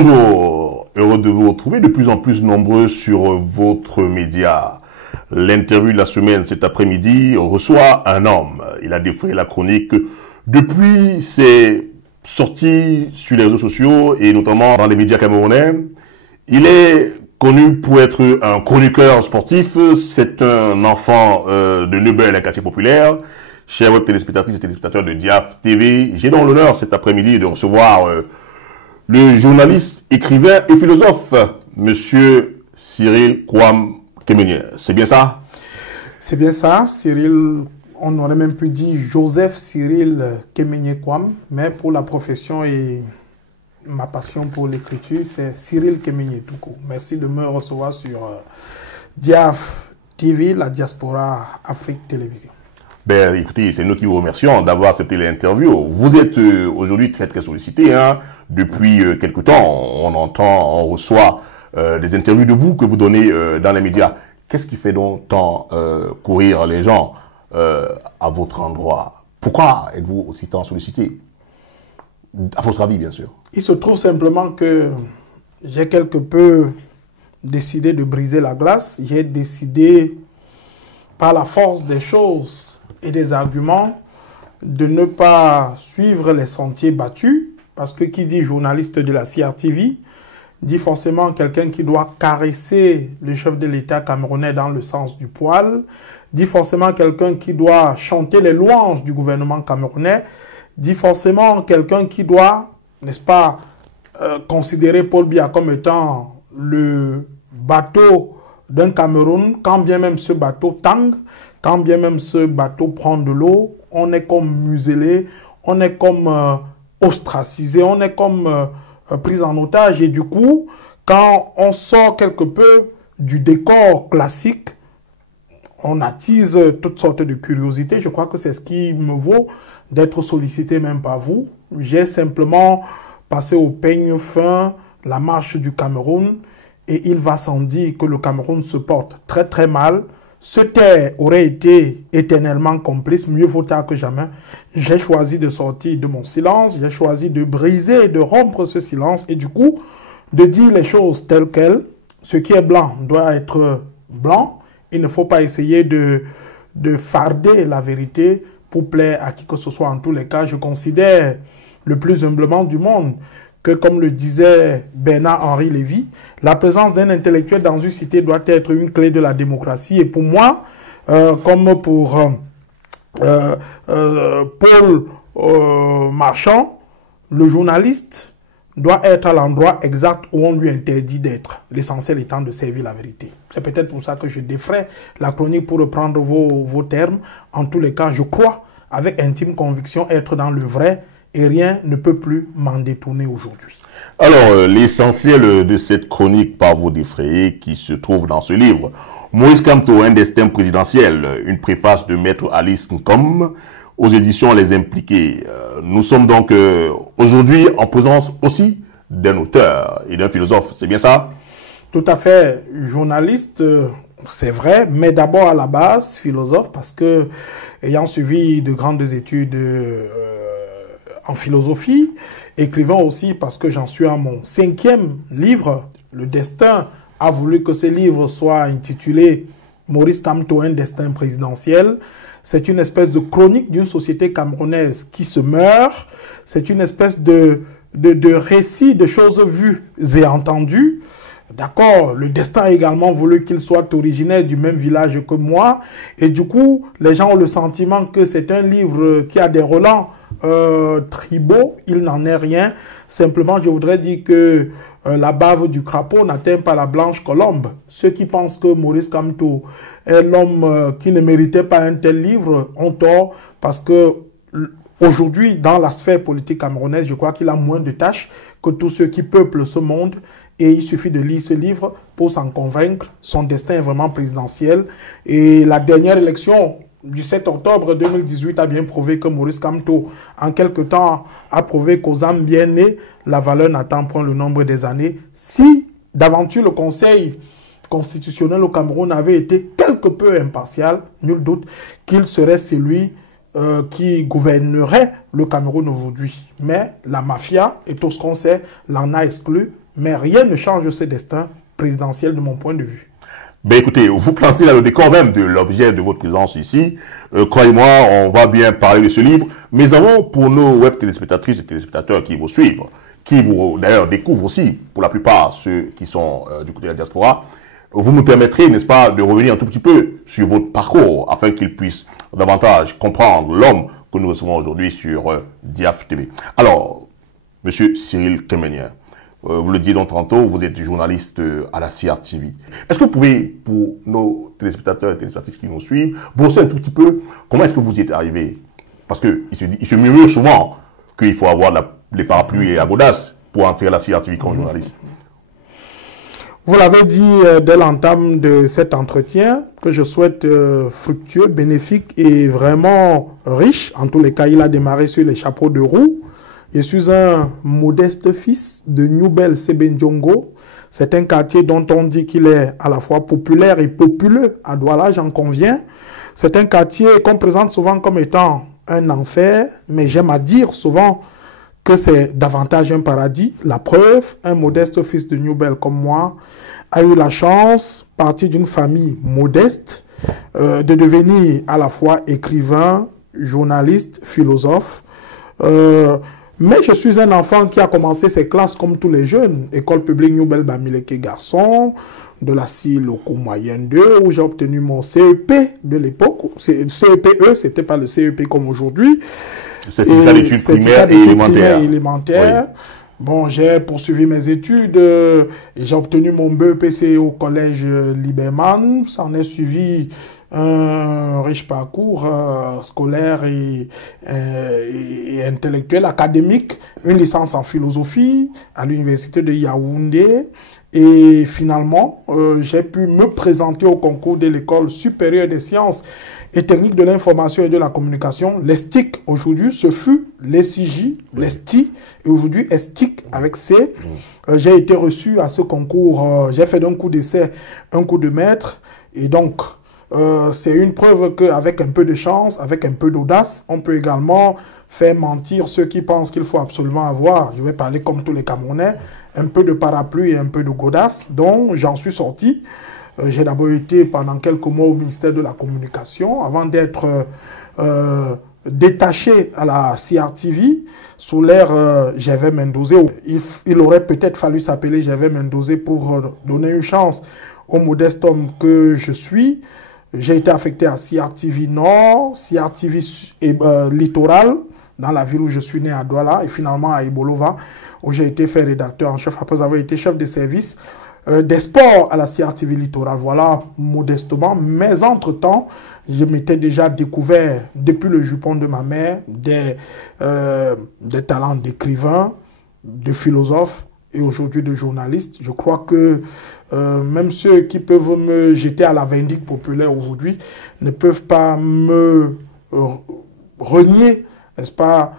Bonjour, heureux de vous retrouver de plus en plus nombreux sur votre média. L'interview de la semaine cet après-midi reçoit un homme. Il a défrayé la chronique depuis ses sorties sur les réseaux sociaux et notamment dans les médias camerounais. Il est connu pour être un chroniqueur sportif. C'est un enfant de Neubel, un quartier populaire. Chers téléspectatrices et téléspectateurs de Diaf TV, j'ai donc l'honneur cet après-midi de recevoir le journaliste, écrivain et philosophe, Monsieur Cyril Kwam Kemenye. C'est bien ça? C'est bien ça, Cyril. On aurait même pu dire Joseph Cyril Kemenye Kwam, mais pour la profession et ma passion pour l'écriture, c'est Cyril Kemenye tout court. Merci de me recevoir sur Diaf TV, la diaspora Afrique Télévision. Ben, écoutez, c'est nous qui vous remercions d'avoir accepté l'interview. Vous êtes aujourd'hui très sollicité, hein. Depuis quelque temps, on reçoit des interviews de vous que vous donnez dans les médias. Qu'est-ce qui fait donc tant courir les gens à votre endroit? Pourquoi êtes-vous aussi tant sollicité? À votre avis, bien sûr. Il se trouve simplement que j'ai quelque peu décidé de briser la glace. J'ai décidé, par la force des choses et des arguments, de ne pas suivre les sentiers battus, parce que qui dit journaliste de la CRTV dit forcément quelqu'un qui doit caresser le chef de l'État camerounais dans le sens du poil, dit forcément quelqu'un qui doit chanter les louanges du gouvernement camerounais, dit forcément quelqu'un qui doit, n'est-ce pas, considérer Paul Biya comme étant le bateau d'un Cameroun, quand bien même ce bateau tangue, quand bien même ce bateau prend de l'eau, on est comme muselé, on est comme ostracisé, on est comme pris en otage. Et du coup, quand on sort quelque peu du décor classique, on attise toutes sortes de curiosités. Je crois que c'est ce qui me vaut d'être sollicité même par vous. J'ai simplement passé au peigne fin la marche du Cameroun et il va sans dire que le Cameroun se porte très mal. Ce terre aurait été éternellement complice, mieux vaut tard que jamais. J'ai choisi de sortir de mon silence, j'ai choisi de briser, de rompre ce silence et du coup, de dire les choses telles quelles. Ce qui est blanc doit être blanc. Il ne faut pas essayer de farder la vérité pour plaire à qui que ce soit. En tous les cas, je considère le plus humblement du monde que, comme le disait Bernard-Henri Lévy, la présence d'un intellectuel dans une cité doit être une clé de la démocratie. Et pour moi, comme pour Paul Marchand, le journaliste doit être à l'endroit exact où on lui interdit d'être, l'essentiel étant de servir la vérité. C'est peut-être pour ça que je défraie la chronique pour reprendre vos termes. En tous les cas, je crois, avec intime conviction, être dans le vrai, et rien ne peut plus m'en détourner aujourd'hui. Alors, l'essentiel de cette chronique par vos défrayés qui se trouve dans ce livre, Maurice Kamto, un destin présidentiel, une préface de Maître Alice Nkom, aux éditions Les Impliqués. Nous sommes donc aujourd'hui en présence aussi d'un auteur et d'un philosophe, c'est bien ça? Tout à fait, journaliste, c'est vrai, mais d'abord à la base, philosophe, parce que, ayant suivi de grandes études en philosophie, écrivain aussi parce que j'en suis à mon 5e livre. Le destin a voulu que ce livre soit intitulé Maurice Kamto, un destin présidentiel. C'est une espèce de chronique d'une société camerounaise qui se meurt. C'est une espèce de récit de choses vues et entendues. D'accord, le destin a également voulu qu'il soit originaire du même village que moi. Et du coup, les gens ont le sentiment que c'est un livre qui a des relents tribaux. Il n'en est rien. Simplement, je voudrais dire que la bave du crapaud n'atteint pas la blanche colombe. Ceux qui pensent que Maurice Kamto est l'homme qui ne méritait pas un tel livre ont tort, parce que aujourd'hui, dans la sphère politique camerounaise, je crois qu'il a moins de tâches que tous ceux qui peuplent ce monde. Et il suffit de lire ce livre pour s'en convaincre. Son destin est vraiment présidentiel. Et la dernière élection du 7 octobre 2018 a bien prouvé que Maurice Kamto, en quelque temps, a prouvé qu'aux âmes bien nées, la valeur n'attend point le nombre des années. Si, d'aventure, le Conseil constitutionnel au Cameroun avait été quelque peu impartial, nul doute qu'il serait celui qui gouvernerait le Cameroun aujourd'hui. Mais la mafia, et tout ce qu'on sait, l'en a exclu. Mais rien ne change ce destin présidentiel de mon point de vue. Ben écoutez, vous plantez là le décor même de l'objet de votre présence ici. Croyez-moi, on va bien parler de ce livre. Mais avant, pour nos web téléspectatrices et téléspectateurs qui vous suivent, qui vous d'ailleurs découvrent aussi, pour la plupart ceux qui sont du côté de la diaspora, vous me permettrez, n'est-ce pas, de revenir un tout petit peu sur votre parcours afin qu'ils puissent davantage comprendre l'homme que nous recevons aujourd'hui sur Diaf TV. Alors, Monsieur Cyril Kemenien, vous le disiez donc tantôt, vous êtes journaliste à la CR TV. Est-ce que vous pouvez, pour nos téléspectateurs et téléspectatrices qui nous suivent, brosser un tout petit peu comment est-ce que vous y êtes arrivé? Parce qu'il se murmure souvent qu'il faut avoir les parapluies et la godasse pour entrer à la CR TV comme journaliste. Vous l'avez dit dès l'entame de cet entretien, que je souhaite fructueux, bénéfique et vraiment riche. En tous les cas, il a démarré sur les chapeaux de roue. Je suis un modeste fils de New Bell Sebenjongo. C'est un quartier dont on dit qu'il est à la fois populaire et populeux. À Douala, j'en conviens. C'est un quartier qu'on présente souvent comme étant un enfer, mais j'aime à dire souvent que c'est davantage un paradis. La preuve, un modeste fils de New Bell comme moi a eu la chance, parti d'une famille modeste, de devenir à la fois écrivain, journaliste, philosophe. Mais je suis un enfant qui a commencé ses classes comme tous les jeunes. École publique New Bell Bamileke garçon, de la Siloko moyenne 2, où j'ai obtenu mon CEP de l'époque. CEPE, c'était pas le CEP comme aujourd'hui. Certificat d'études primaires et élémentaires. Oui. Bon, j'ai poursuivi mes études et j'ai obtenu mon BEPC au collège Liberman. Ça en est suivi un riche parcours scolaire et intellectuel, académique, une licence en philosophie à l'université de Yaoundé. Et finalement, j'ai pu me présenter au concours de l'école supérieure des sciences et techniques de l'information et de la communication, l'ESTIC. Aujourd'hui, ce fut l'ESIJ, l'ESTI, et aujourd'hui ESTIC avec C. J'ai été reçu à ce concours, j'ai fait d'un coup d'essai, un coup de maître, et donc c'est une preuve qu'avec un peu de chance, avec un peu d'audace, on peut également faire mentir ceux qui pensent qu'il faut absolument avoir, je vais parler comme tous les Camerounais, un peu de parapluie et un peu de godasse, donc j'en suis sorti. J'ai d'abord été pendant quelques mois au ministère de la Communication, avant d'être détaché à la CRTV sous l'ère Gervais Mendozé. Il aurait peut-être fallu s'appeler Gervais Mendozé pour donner une chance au modeste homme que je suis. J'ai été affecté à CRTV Nord, CRTV Littoral, dans la ville où je suis né à Douala, et finalement à Ibolova, où j'ai été fait rédacteur en chef après avoir été chef de service des sports à la CRTV Littoral. Voilà, modestement. Mais entre-temps, je m'étais déjà découvert, depuis le jupon de ma mère, des talents d'écrivain, de philosophe et aujourd'hui de journaliste. Je crois que même ceux qui peuvent me jeter à la vindicte populaire aujourd'hui ne peuvent pas me renier, n'est-ce pas,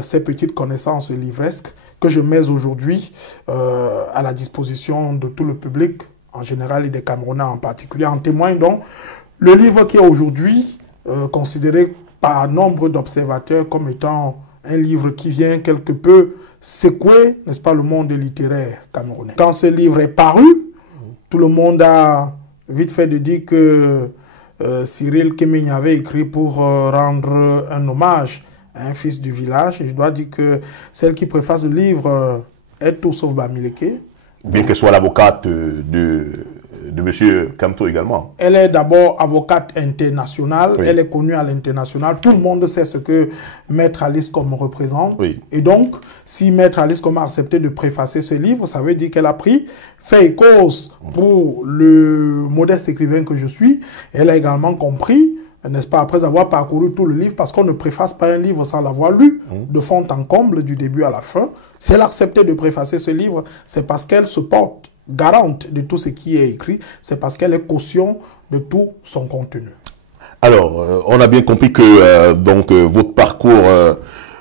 ces petites connaissances livresques que je mets aujourd'hui à la disposition de tout le public en général et des Camerounais en particulier. En témoigne donc le livre qui est aujourd'hui considéré par nombre d'observateurs comme étant un livre qui vient quelque peu secouer, n'est-ce pas, le monde littéraire camerounais. Quand ce livre est paru, tout le monde a vite fait de dire que Cyril Kemenien avait écrit pour rendre un hommage à un fils du village. Et je dois dire que celle qui préface le livre est tout sauf Bamileke. Bien qu'elle soit l'avocate de M. Kamto également. Elle est d'abord avocate internationale, oui. Elle est connue à l'international. Tout le monde sait ce que Maître Alice Comme représente. Oui. Et donc, si Maître Alice Comme a accepté de préfacer ce livre, ça veut dire qu'elle a pris fait et cause pour le modeste écrivain que je suis. Elle a également compris, n'est-ce pas, après avoir parcouru tout le livre, parce qu'on ne préface pas un livre sans l'avoir lu, de fond en comble, du début à la fin. Si elle a accepté de préfacer ce livre, c'est parce qu'elle se porte garante de tout ce qui est écrit, c'est parce qu'elle est caution de tout son contenu. Alors, on a bien compris que votre parcours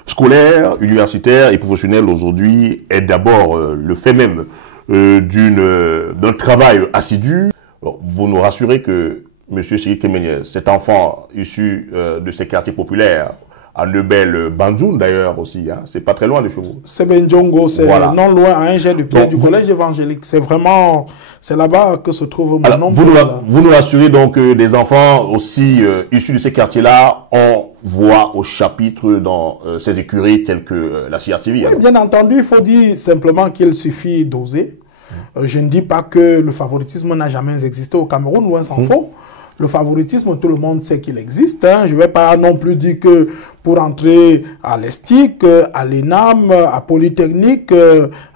scolaire, universitaire et professionnel aujourd'hui est d'abord le fait même d'un travail assidu. Alors, vous nous rassurez que M. Cyril Kemenien, cet enfant issu de ces quartiers populaires, à Nebel Banzoun d'ailleurs aussi. Hein. C'est pas très loin de chez vous. C'est Benjongo, c'est non loin à un jet de pied du collège évangélique. C'est vraiment, c'est là-bas que se trouve mon nom. Vous nous rassurez donc des enfants aussi issus de ces quartiers-là, on voit au chapitre dans ces écuries telles que la CRTV. Oui, bien entendu, il faut dire simplement qu'il suffit d'oser. Je ne dis pas que le favoritisme n'a jamais existé au Cameroun, loin s'en faut. Le favoritisme, tout le monde sait qu'il existe. Hein. Je ne vais pas non plus dire que pour entrer à l'ESTIC, à l'ENAM, à Polytechnique,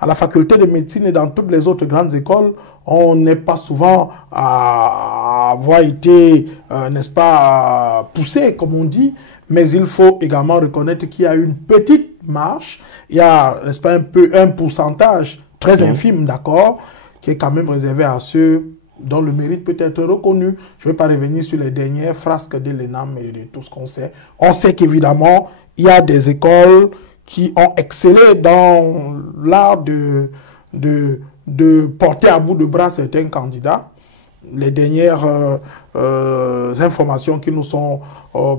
à la faculté de médecine et dans toutes les autres grandes écoles, on n'est pas souvent à avoir été, n'est-ce pas, poussé, comme on dit. Mais il faut également reconnaître qu'il y a une petite marche. Il y a, n'est-ce pas, un pourcentage très infime, d'accord, qui est quand même réservé à ceux dont le mérite peut être reconnu. Je ne vais pas revenir sur les dernières frasques de l'ENAM et de tout ce qu'on sait. On sait qu'évidemment, il y a des écoles qui ont excellé dans l'art de porter à bout de bras certains candidats. Les dernières informations qui nous sont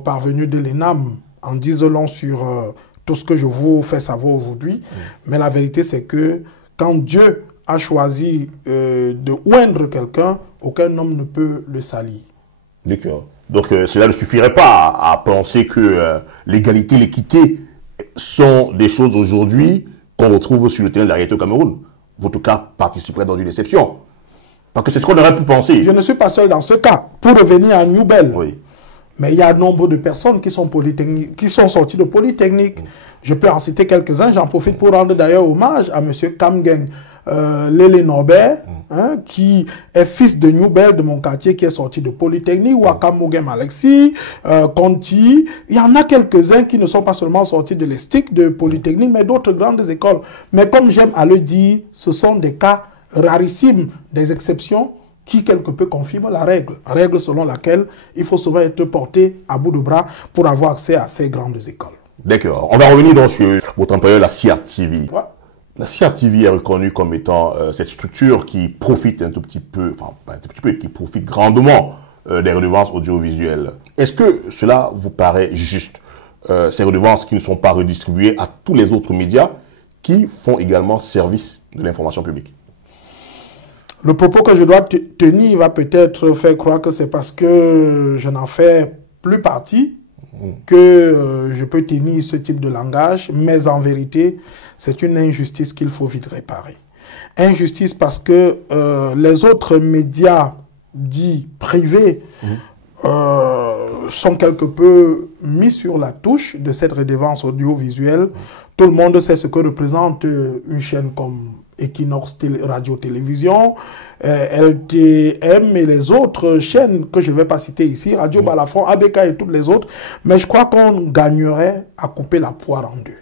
parvenues de l'ENAM en disent long sur tout ce que je vous fais savoir aujourd'hui. Mais la vérité, c'est que quand Dieu a choisi de oindre quelqu'un, aucun homme ne peut le salir. D'accord. Donc cela ne suffirait pas à penser que l'égalité, l'équité sont des choses aujourd'hui qu'on retrouve sur le terrain de la réalité au Cameroun. Votre cas participerait dans une exception. Parce que c'est ce qu'on aurait pu penser. Je ne suis pas seul dans ce cas. Pour revenir à Newbel, oui. Mais il y a nombre de personnes qui sont sorties de Polytechnique. Je peux en citer quelques-uns. J'en profite pour rendre d'ailleurs hommage à M. Kamgen Lele Norbert, hein, qui est fils de Newbel de mon quartier, qui est sorti de Polytechnique, ou à Kamogem Alexis, Conti. Il y en a quelques-uns qui ne sont pas seulement sortis de l'ESTIC, de Polytechnique, mais d'autres grandes écoles. Mais comme j'aime à le dire, ce sont des cas rarissimes, des exceptions, qui quelque peu confirment la règle selon laquelle il faut souvent être porté à bout de bras pour avoir accès à ces grandes écoles. D'accord. On va revenir donc sur votre employeur, la CRTV. Ouais. La CRTV est reconnue comme étant cette structure qui profite un tout petit peu, enfin pas un tout petit peu, qui profite grandement des redevances audiovisuelles. Est-ce que cela vous paraît juste, ces redevances qui ne sont pas redistribuées à tous les autres médias qui font également service de l'information publique? Le propos que je dois tenir va peut-être faire croire que c'est parce que je n'en fais plus partie que je peux tenir ce type de langage, mais en vérité, c'est une injustice qu'il faut vite réparer. Injustice parce que les autres médias dits privés sont quelque peu mis sur la touche de cette redevance audiovisuelle. Tout le monde sait ce que représente une chaîne comme Equinox Radio-Télévision, LTM et les autres chaînes que je ne vais pas citer ici, Radio Balafon, ABK et toutes les autres. Mais je crois qu'on gagnerait à couper la poire en deux.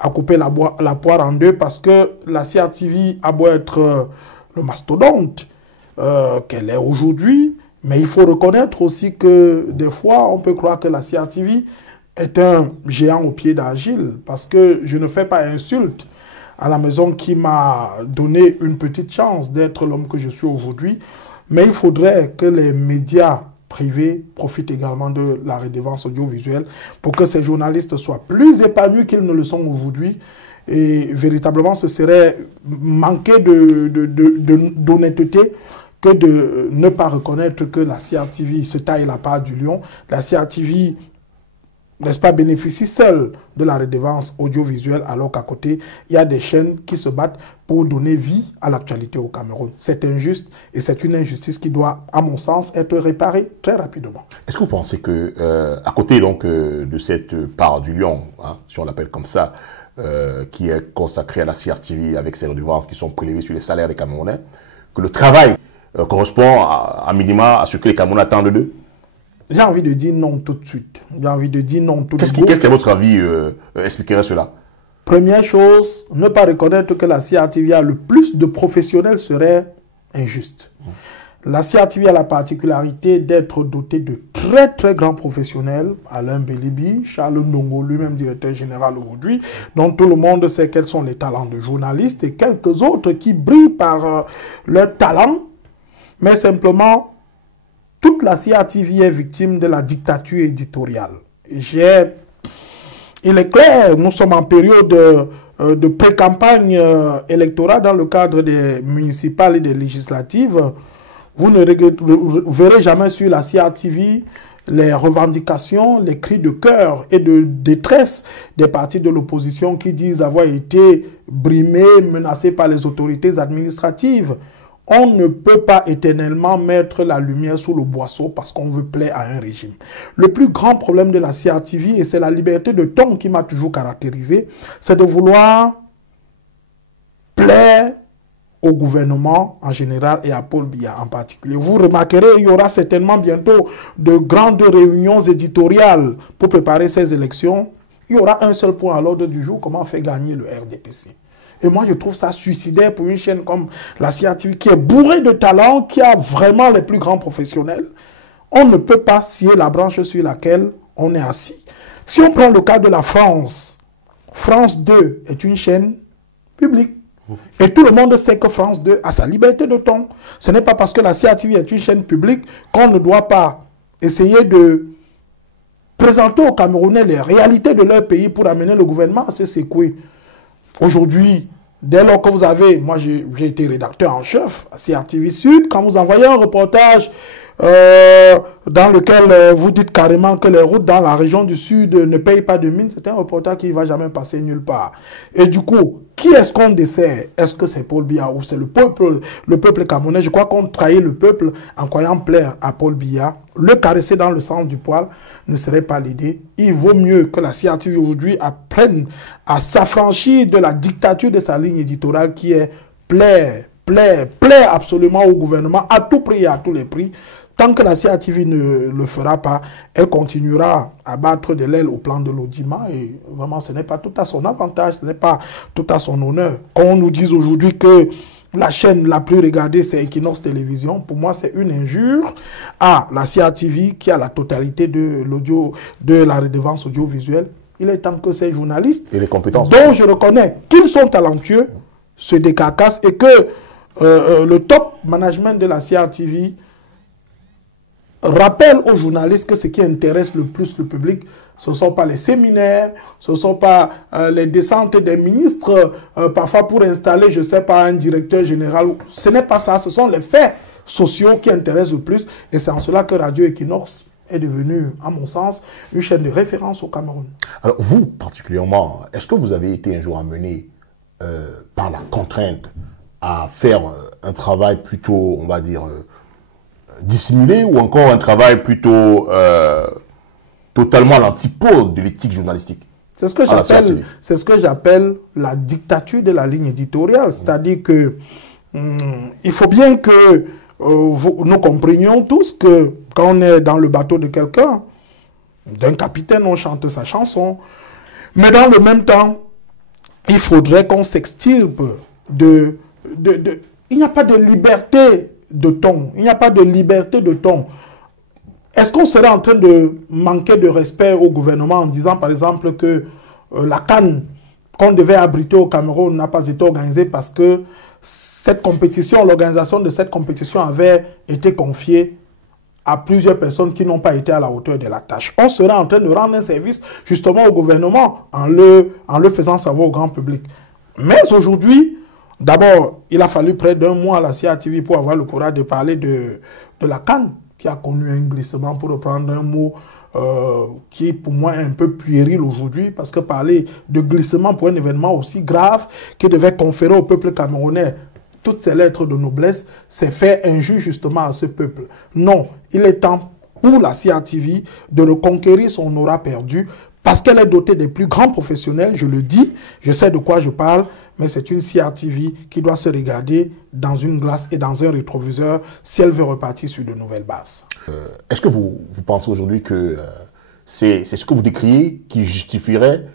À couper la poire en deux parce que la CRTV a beau être le mastodonte qu'elle est aujourd'hui, mais il faut reconnaître aussi que des fois, on peut croire que la CRTV est un géant au pied d'argile parce que je ne fais pas insulte à la maison qui m'a donné une petite chance d'être l'homme que je suis aujourd'hui. Mais il faudrait que les médias privés profitent également de la redevance audiovisuelle pour que ces journalistes soient plus épanouis qu'ils ne le sont aujourd'hui. Et véritablement, ce serait manquer d'honnêteté que de ne pas reconnaître que la CRTV se taille la part du lion. La CRTV, n'est-ce pas, bénéficie seule de la redevance audiovisuelle, alors qu'à côté, il y a des chaînes qui se battent pour donner vie à l'actualité au Cameroun. C'est injuste et c'est une injustice qui doit, à mon sens, être réparée très rapidement. Est-ce que vous pensez que, à côté donc de cette part du lion, hein, si on l'appelle comme ça, qui est consacrée à la CRTV avec ses redevances qui sont prélevées sur les salaires des Camerounais, que le travail correspond à minima à ce que les Camerounais attendent d'eux? J'ai envie de dire non tout de suite. J'ai envie de dire non tout de suite. Qu'est-ce qu'à votre avis expliquerait cela? Première chose, ne pas reconnaître que la CRTV a le plus de professionnels serait injuste. La CRTV a la particularité d'être dotée de très très grands professionnels. Alain Bélibi, Charles Ndongo, lui-même directeur général aujourd'hui, dont tout le monde sait quels sont les talents de journalistes et quelques autres qui brillent par leur talent, mais simplement toute la CRTV est victime de la dictature éditoriale. J'ai il est clair, nous sommes en période de pré-campagne électorale dans le cadre des municipales et des législatives. Vous ne verrez jamais sur la CRTV les revendications, les cris de cœur et de détresse des partis de l'opposition qui disent avoir été brimés, menacés par les autorités administratives. On ne peut pas éternellement mettre la lumière sous le boisseau parce qu'on veut plaire à un régime. Le plus grand problème de la CRTV, et c'est la liberté de ton qui m'a toujours caractérisé, c'est de vouloir plaire au gouvernement en général et à Paul Biya en particulier. Vous remarquerez, il y aura certainement bientôt de grandes réunions éditoriales pour préparer ces élections. Il y aura un seul point à l'ordre du jour, comment faire gagner le RDPC. Et moi, je trouve ça suicidaire pour une chaîne comme la CRTV qui est bourrée de talents, qui a vraiment les plus grands professionnels. On ne peut pas scier la branche sur laquelle on est assis. Si on prend le cas de la France, France 2 est une chaîne publique. Et tout le monde sait que France 2 a sa liberté de ton. Ce n'est pas parce que la CRTV est une chaîne publique qu'on ne doit pas essayer de présenter aux Camerounais les réalités de leur pays pour amener le gouvernement à se secouer. Aujourd'hui, dès lors que vous avez, moi j'ai été rédacteur en chef à CRTV Sud, quand vous envoyez un reportage dans lequel vous dites carrément que les routes dans la région du Sud ne payent pas de mine, c'est un reportage qui ne va jamais passer nulle part. Et du coup, qui est-ce qu'on dessert? Est-ce que c'est Paul Biya ou c'est le peuple camerounais? Je crois qu'on trahit le peuple en croyant plaire à Paul Biya. Le caresser dans le sens du poil ne serait pas l'idée. Il vaut mieux que la CRTV aujourd'hui apprenne à s'affranchir de la dictature de sa ligne éditoriale qui est plaire absolument au gouvernement à tout prix et à tous les prix. Tant que la CRTV ne le fera pas, elle continuera à battre de l'aile au plan de l'audimat et vraiment ce n'est pas tout à son avantage, ce n'est pas tout à son honneur. Quand on nous dit aujourd'hui que la chaîne la plus regardée c'est Equinox Télévision, pour moi c'est une injure à la CRTV qui a la totalité de l'audio, de la redevance audiovisuelle. Il est temps que ces journalistes, et les compétences dont je reconnais qu'ils sont talentueux, se décarcassent et que le top management de la CRTV rappelle aux journalistes que ce qui intéresse le plus le public, ce ne sont pas les séminaires, ce ne sont pas les descentes des ministres, parfois pour installer, je ne sais pas, un directeur général. Ce n'est pas ça, ce sont les faits sociaux qui intéressent le plus. Et c'est en cela que Radio Equinox est devenue, à mon sens, une chaîne de référence au Cameroun. Alors vous, particulièrement, est-ce que vous avez été un jour amené par la contrainte à faire un travail plutôt, on va dire, dissimulé ou encore un travail plutôt totalement à l'antipode de l'éthique journalistique? C'est ce que j'appelle la dictature de la ligne éditoriale. C'est-à-dire que il faut bien que nous comprenions tous que quand on est dans le bateau de quelqu'un, d'un capitaine, on chante sa chanson. Mais dans le même temps, il faudrait qu'on s'extirpe il n'y a pas de liberté de ton. Il n'y a pas de liberté de ton. Est-ce qu'on serait en train de manquer de respect au gouvernement en disant par exemple que la CAN qu'on devait abriter au Cameroun n'a pas été organisée parce que cette compétition, l'organisation de cette compétition avait été confiée à plusieurs personnes qui n'ont pas été à la hauteur de la tâche. On serait en train de rendre un service justement au gouvernement en le faisant savoir au grand public. Mais aujourd'hui, d'abord, il a fallu près d'un mois à la CRTV pour avoir le courage de parler de la CAN, qui a connu un glissement, pour reprendre un mot qui est pour moi un peu puéril aujourd'hui, parce que parler de glissement pour un événement aussi grave qui devait conférer au peuple camerounais toutes ces lettres de noblesse, c'est faire injure justement à ce peuple. Non, il est temps pour la CRTV de reconquérir son aura perdu, parce qu'elle est dotée des plus grands professionnels, je le dis, je sais de quoi je parle, mais c'est une CRTV qui doit se regarder dans une glace et dans un rétroviseur si elle veut repartir sur de nouvelles bases. Est-ce que vous pensez aujourd'hui que c'est ce que vous décriez qui justifierait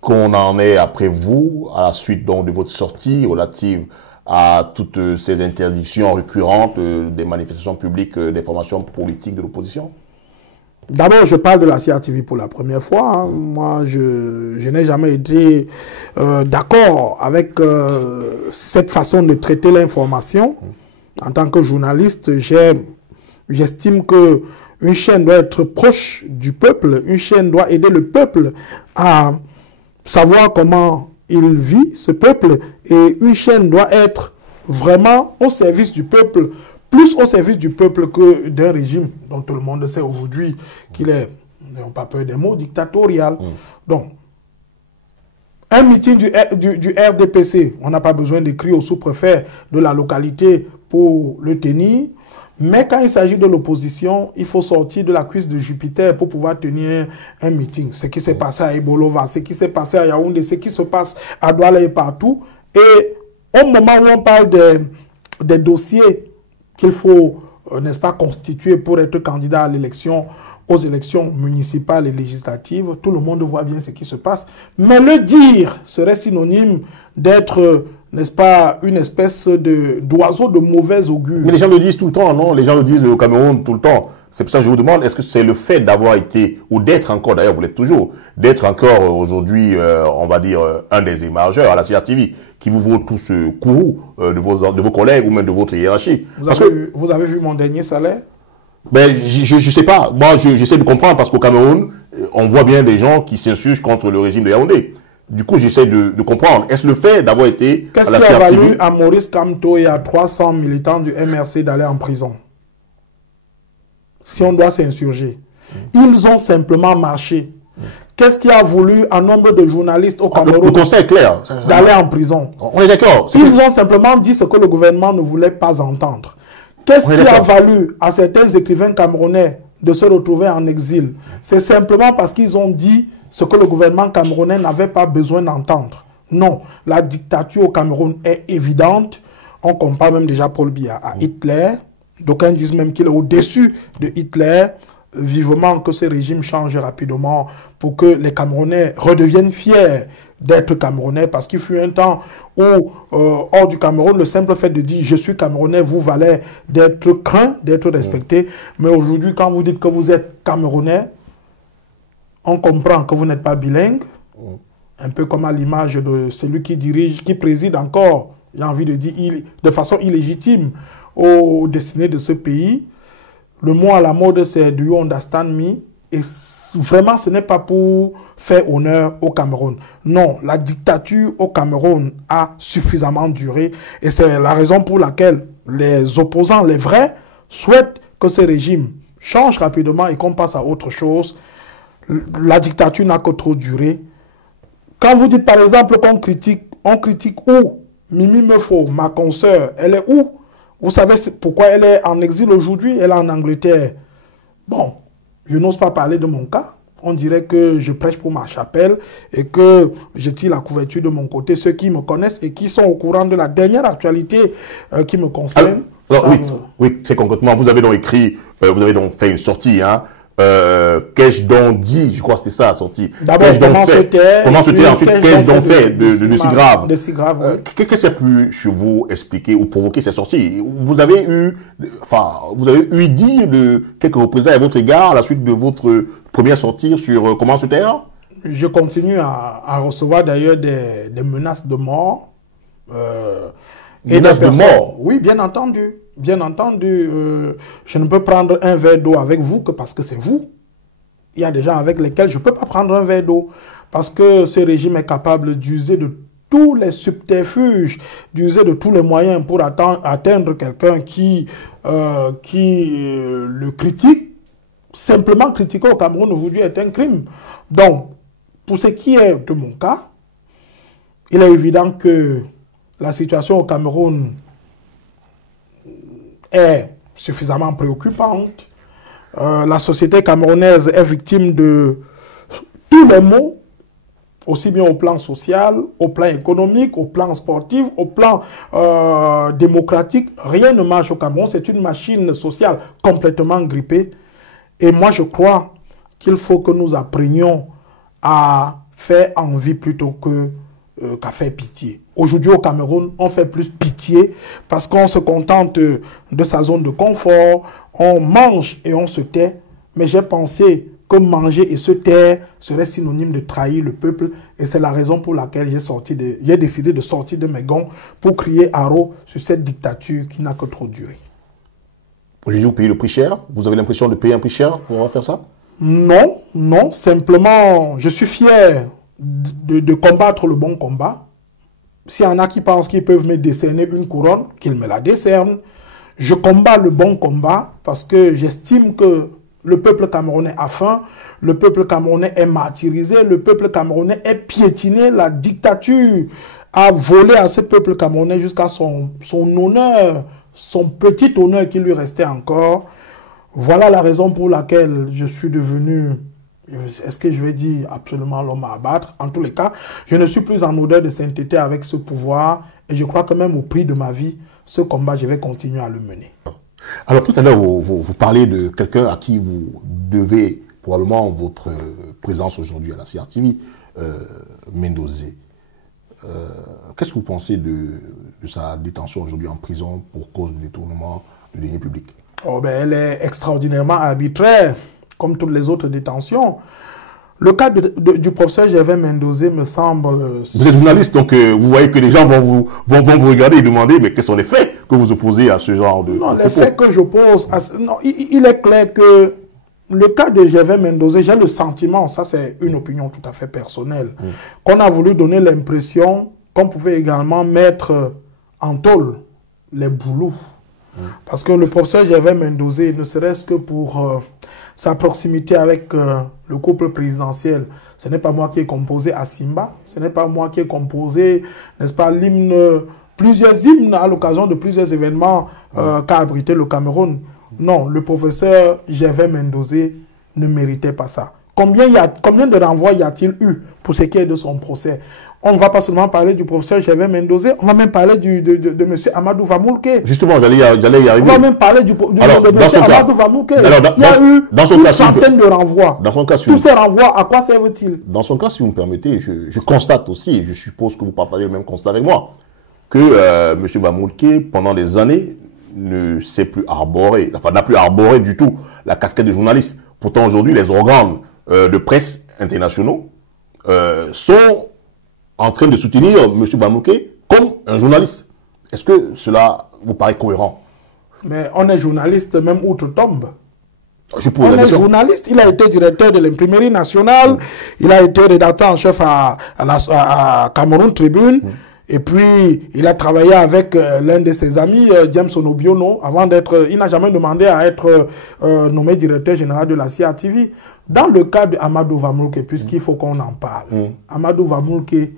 qu'on en ait après vous, à la suite donc de votre sortie relative à toutes ces interdictions récurrentes des manifestations publiques d'information politique de l'opposition? D'abord, je parle de la CRTV pour la première fois. Hein. Moi, je n'ai jamais été d'accord avec cette façon de traiter l'information. En tant que journaliste, j'ai J'estime que une chaîne doit être proche du peuple, une chaîne doit aider le peuple à savoir comment il vit, ce peuple, et une chaîne doit être vraiment au service du peuple, plus au service du peuple que d'un régime dont tout le monde sait aujourd'hui qu'il est, n'ayons pas peur des mots, dictatorial. Donc, un meeting du RDPC, on n'a pas besoin d'écrire au sous-préfet de la localité pour le tenir. Mais quand il s'agit de l'opposition, il faut sortir de la cuisse de Jupiter pour pouvoir tenir un meeting. Ce qui s'est passé à Ebolova, ce qui s'est passé à Yaoundé, ce qui se passe à Douala et partout. Et au moment où on parle des dossiers qu'il faut, n'est-ce pas, constituer pour être candidat à l'élection, aux élections municipales et législatives, tout le monde voit bien ce qui se passe. Mais le dire serait synonyme d'être, n'est-ce pas, une espèce d'oiseau de mauvais augure. Mais les gens le disent tout le temps, non? Les gens le disent au Cameroun tout le temps. C'est pour ça que je vous demande, est-ce que c'est le fait d'avoir été, ou d'être encore, d'ailleurs vous l'êtes toujours, d'être encore aujourd'hui, on va dire, un des émergeurs à la CRTV, qui vous vaut tout ce courroux de vos collègues ou même de votre hiérarchie? Vous avez vu mon dernier salaire? Ben, je sais pas. Moi, j'essaie de comprendre parce qu'au Cameroun, on voit bien des gens qui s'insurgent contre le régime de Yaoundé. Du coup, j'essaie de comprendre. Est-ce le fait d'avoir été à la CRTV? Qu'est-ce qui a valu à Maurice Kamto et à 300 militants du MRC d'aller en prison? Si on doit s'insurger. Ils ont simplement marché. Qu'est-ce qui a voulu un nombre de journalistes au Cameroun? Le constat est clair. D'aller en prison. On est d'accord. Ils ont simplement dit ce que le gouvernement ne voulait pas entendre. Qu'est-ce qui a valu à certains écrivains camerounais de se retrouver en exil? C'est simplement parce qu'ils ont dit ce que le gouvernement camerounais n'avait pas besoin d'entendre. Non, la dictature au Cameroun est évidente. On compare même déjà Paul Biya à Hitler. D'aucuns disent même qu'il est au-dessus de Hitler. Vivement que ce régime change rapidement pour que les Camerounais redeviennent fiers d'être Camerounais, parce qu'il fut un temps où, hors du Cameroun, le simple fait de dire « je suis Camerounais » vous valait d'être craint, d'être respecté. Mais aujourd'hui, quand vous dites que vous êtes Camerounais, on comprend que vous n'êtes pas bilingue, un peu comme à l'image de celui qui dirige, qui préside encore, j'ai envie de dire, de façon illégitime aux destinées de ce pays. Le mot à la mode, c'est « do you understand me ?» Et vraiment, ce n'est pas pour faire honneur au Cameroun. Non, la dictature au Cameroun a suffisamment duré. Et c'est la raison pour laquelle les opposants, les vrais, souhaitent que ce régime change rapidement et qu'on passe à autre chose. La dictature n'a que trop duré. Quand vous dites par exemple qu'on critique, on critique où? Mimi Mefo, ma consoeur, elle est où? Vous savez pourquoi elle est en exil aujourd'hui? Elle est en Angleterre. Bon, je n'ose pas parler de mon cas. On dirait que je prêche pour ma chapelle et que je tire la couverture de mon côté. Ceux qui me connaissent et qui sont au courant de la dernière actualité qui me concerne. Alors, oui, c'est concrètement. Vous avez donc écrit, vous avez donc fait une sortie, hein. Qu'ai-je donc dit? Je crois que c'était ça la sortie. D'abord, comment se taire, ensuite qu'ai-je donc fait de si grave? De si grave, oui. Qu'est-ce qui a pu chez vous expliquer ou provoquer cette sortie? Vous avez eu dit de quelques représailles à votre égard à la suite de votre première sortie sur comment se taire? Je continue à recevoir d'ailleurs des menaces de mort. Menaces de mort? Oui, bien entendu. Bien entendu, je ne peux prendre un verre d'eau avec vous que parce que c'est vous. Il y a des gens avec lesquels je ne peux pas prendre un verre d'eau parce que ce régime est capable d'user de tous les subterfuges, d'user de tous les moyens pour atteindre quelqu'un qui le critique. Simplement critiquer au Cameroun aujourd'hui est un crime. Donc, pour ce qui est de mon cas, il est évident que la situation au Cameroun est suffisamment préoccupante. La société camerounaise est victime de tous les maux, aussi bien au plan social, au plan économique, au plan sportif, au plan démocratique. Rien ne marche au Cameroun. C'est une machine sociale complètement grippée. Et moi, je crois qu'il faut que nous apprenions à faire envie plutôt qu'à faire pitié. Aujourd'hui, au Cameroun, on fait plus pitié parce qu'on se contente de sa zone de confort, on mange et on se tait. Mais j'ai pensé que manger et se taire serait synonyme de trahir le peuple. Et c'est la raison pour laquelle j'ai décidé de sortir de mes gonds pour crier haro sur cette dictature qui n'a que trop duré. Aujourd'hui, vous payez le prix cher. Vous avez l'impression de payer un prix cher pour faire ça? Non, non. Simplement, je suis fier de combattre le bon combat. S'il y en a qui pensent qu'ils peuvent me décerner une couronne, qu'ils me la décernent. Je combats le bon combat parce que j'estime que le peuple camerounais a faim, le peuple camerounais est martyrisé, le peuple camerounais est piétiné, la dictature a volé à ce peuple camerounais jusqu'à son honneur, son petit honneur qui lui restait encore. Voilà la raison pour laquelle je suis devenu, est-ce que je vais dire absolument l'homme à abattre? En tous les cas, je ne suis plus en odeur de sainteté avec ce pouvoir et je crois que même au prix de ma vie, ce combat, je vais continuer à le mener. Alors tout à l'heure, vous parlez de quelqu'un à qui vous devez probablement votre présence aujourd'hui à la CRTV, Mendozé. Qu'est-ce que vous pensez de sa détention aujourd'hui en prison pour cause de détournement de deniers publics? Oh ben, elle est extraordinairement arbitraire, comme toutes les autres détentions. Le cas du professeur Gervais Mendozé me semble... Vous êtes journaliste, donc vous voyez que les gens vont vous regarder et demander mais quels sont les faits que vous opposez à ce genre de... Non, les faits que j'oppose... Non, il est clair que le cas de Gervais Mendozé, j'ai le sentiment, ça c'est une opinion tout à fait personnelle, qu'on a voulu donner l'impression qu'on pouvait également mettre en tôle les boulous. Parce que le professeur Gervais Mendozé, ne serait-ce que pour sa proximité avec le couple présidentiel, ce n'est pas moi qui ai composé à Simba, ce n'est pas moi qui ai composé, n'est-ce pas, l'hymne, plusieurs hymnes à l'occasion de plusieurs événements qu'a abrité le Cameroun. Non, le professeur Gervais Mendozé ne méritait pas ça. Combien de renvois y a-t-il eu pour ce qui est de son procès? On ne va pas seulement parler du professeur Gervais Mendozé, on va même parler de M. Amadou Vamoulke. Justement, j'allais y arriver. On va même parler de M. Amadou Vamoulke. Il y a eu une centaine de renvois. Dans son cas, tous ces renvois, à quoi servent-ils? Dans son cas, si vous me permettez, je constate aussi, et je suppose que vous partagez le même constat avec moi, que M. Vamoulke, pendant des années, ne s'est plus arboré, enfin n'a plus arboré du tout la casquette de journaliste. Pourtant, aujourd'hui, les organes de presse internationaux sont en train de soutenir M. Vamoulke comme un journaliste. Est-ce que cela vous paraît cohérent? Mais on est journaliste même outre-tombe. On est journaliste. Il a été directeur de l'imprimerie nationale. Il a été rédacteur en chef à Cameroun Tribune. Et puis, il a travaillé avec l'un de ses amis, James Onobiono, avant d'être... Il n'a jamais demandé à être nommé directeur général de la CRTV. Dans le cas d'Amadou Vamoulke, puisqu'il faut qu'on en parle, Amadou Vamoulke,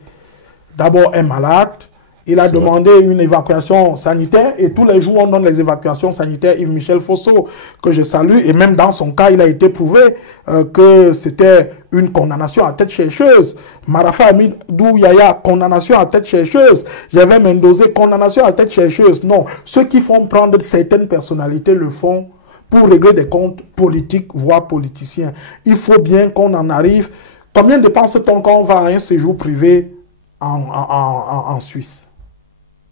d'abord est malade. Il a demandé une évacuation sanitaire et tous les jours on donne les évacuations sanitaires. Yves-Michel Fosso, que je salue, et même dans son cas, il a été prouvé que c'était une condamnation à tête chercheuse. Marafa Amidou Yaya, condamnation à tête chercheuse. Gervais Mendozé, condamnation à tête chercheuse. Non, ceux qui font prendre certaines personnalités le font pour régler des comptes politiques, voire politiciens. Il faut bien qu'on en arrive. Combien dépense-t-on quand on va à un séjour privé en Suisse?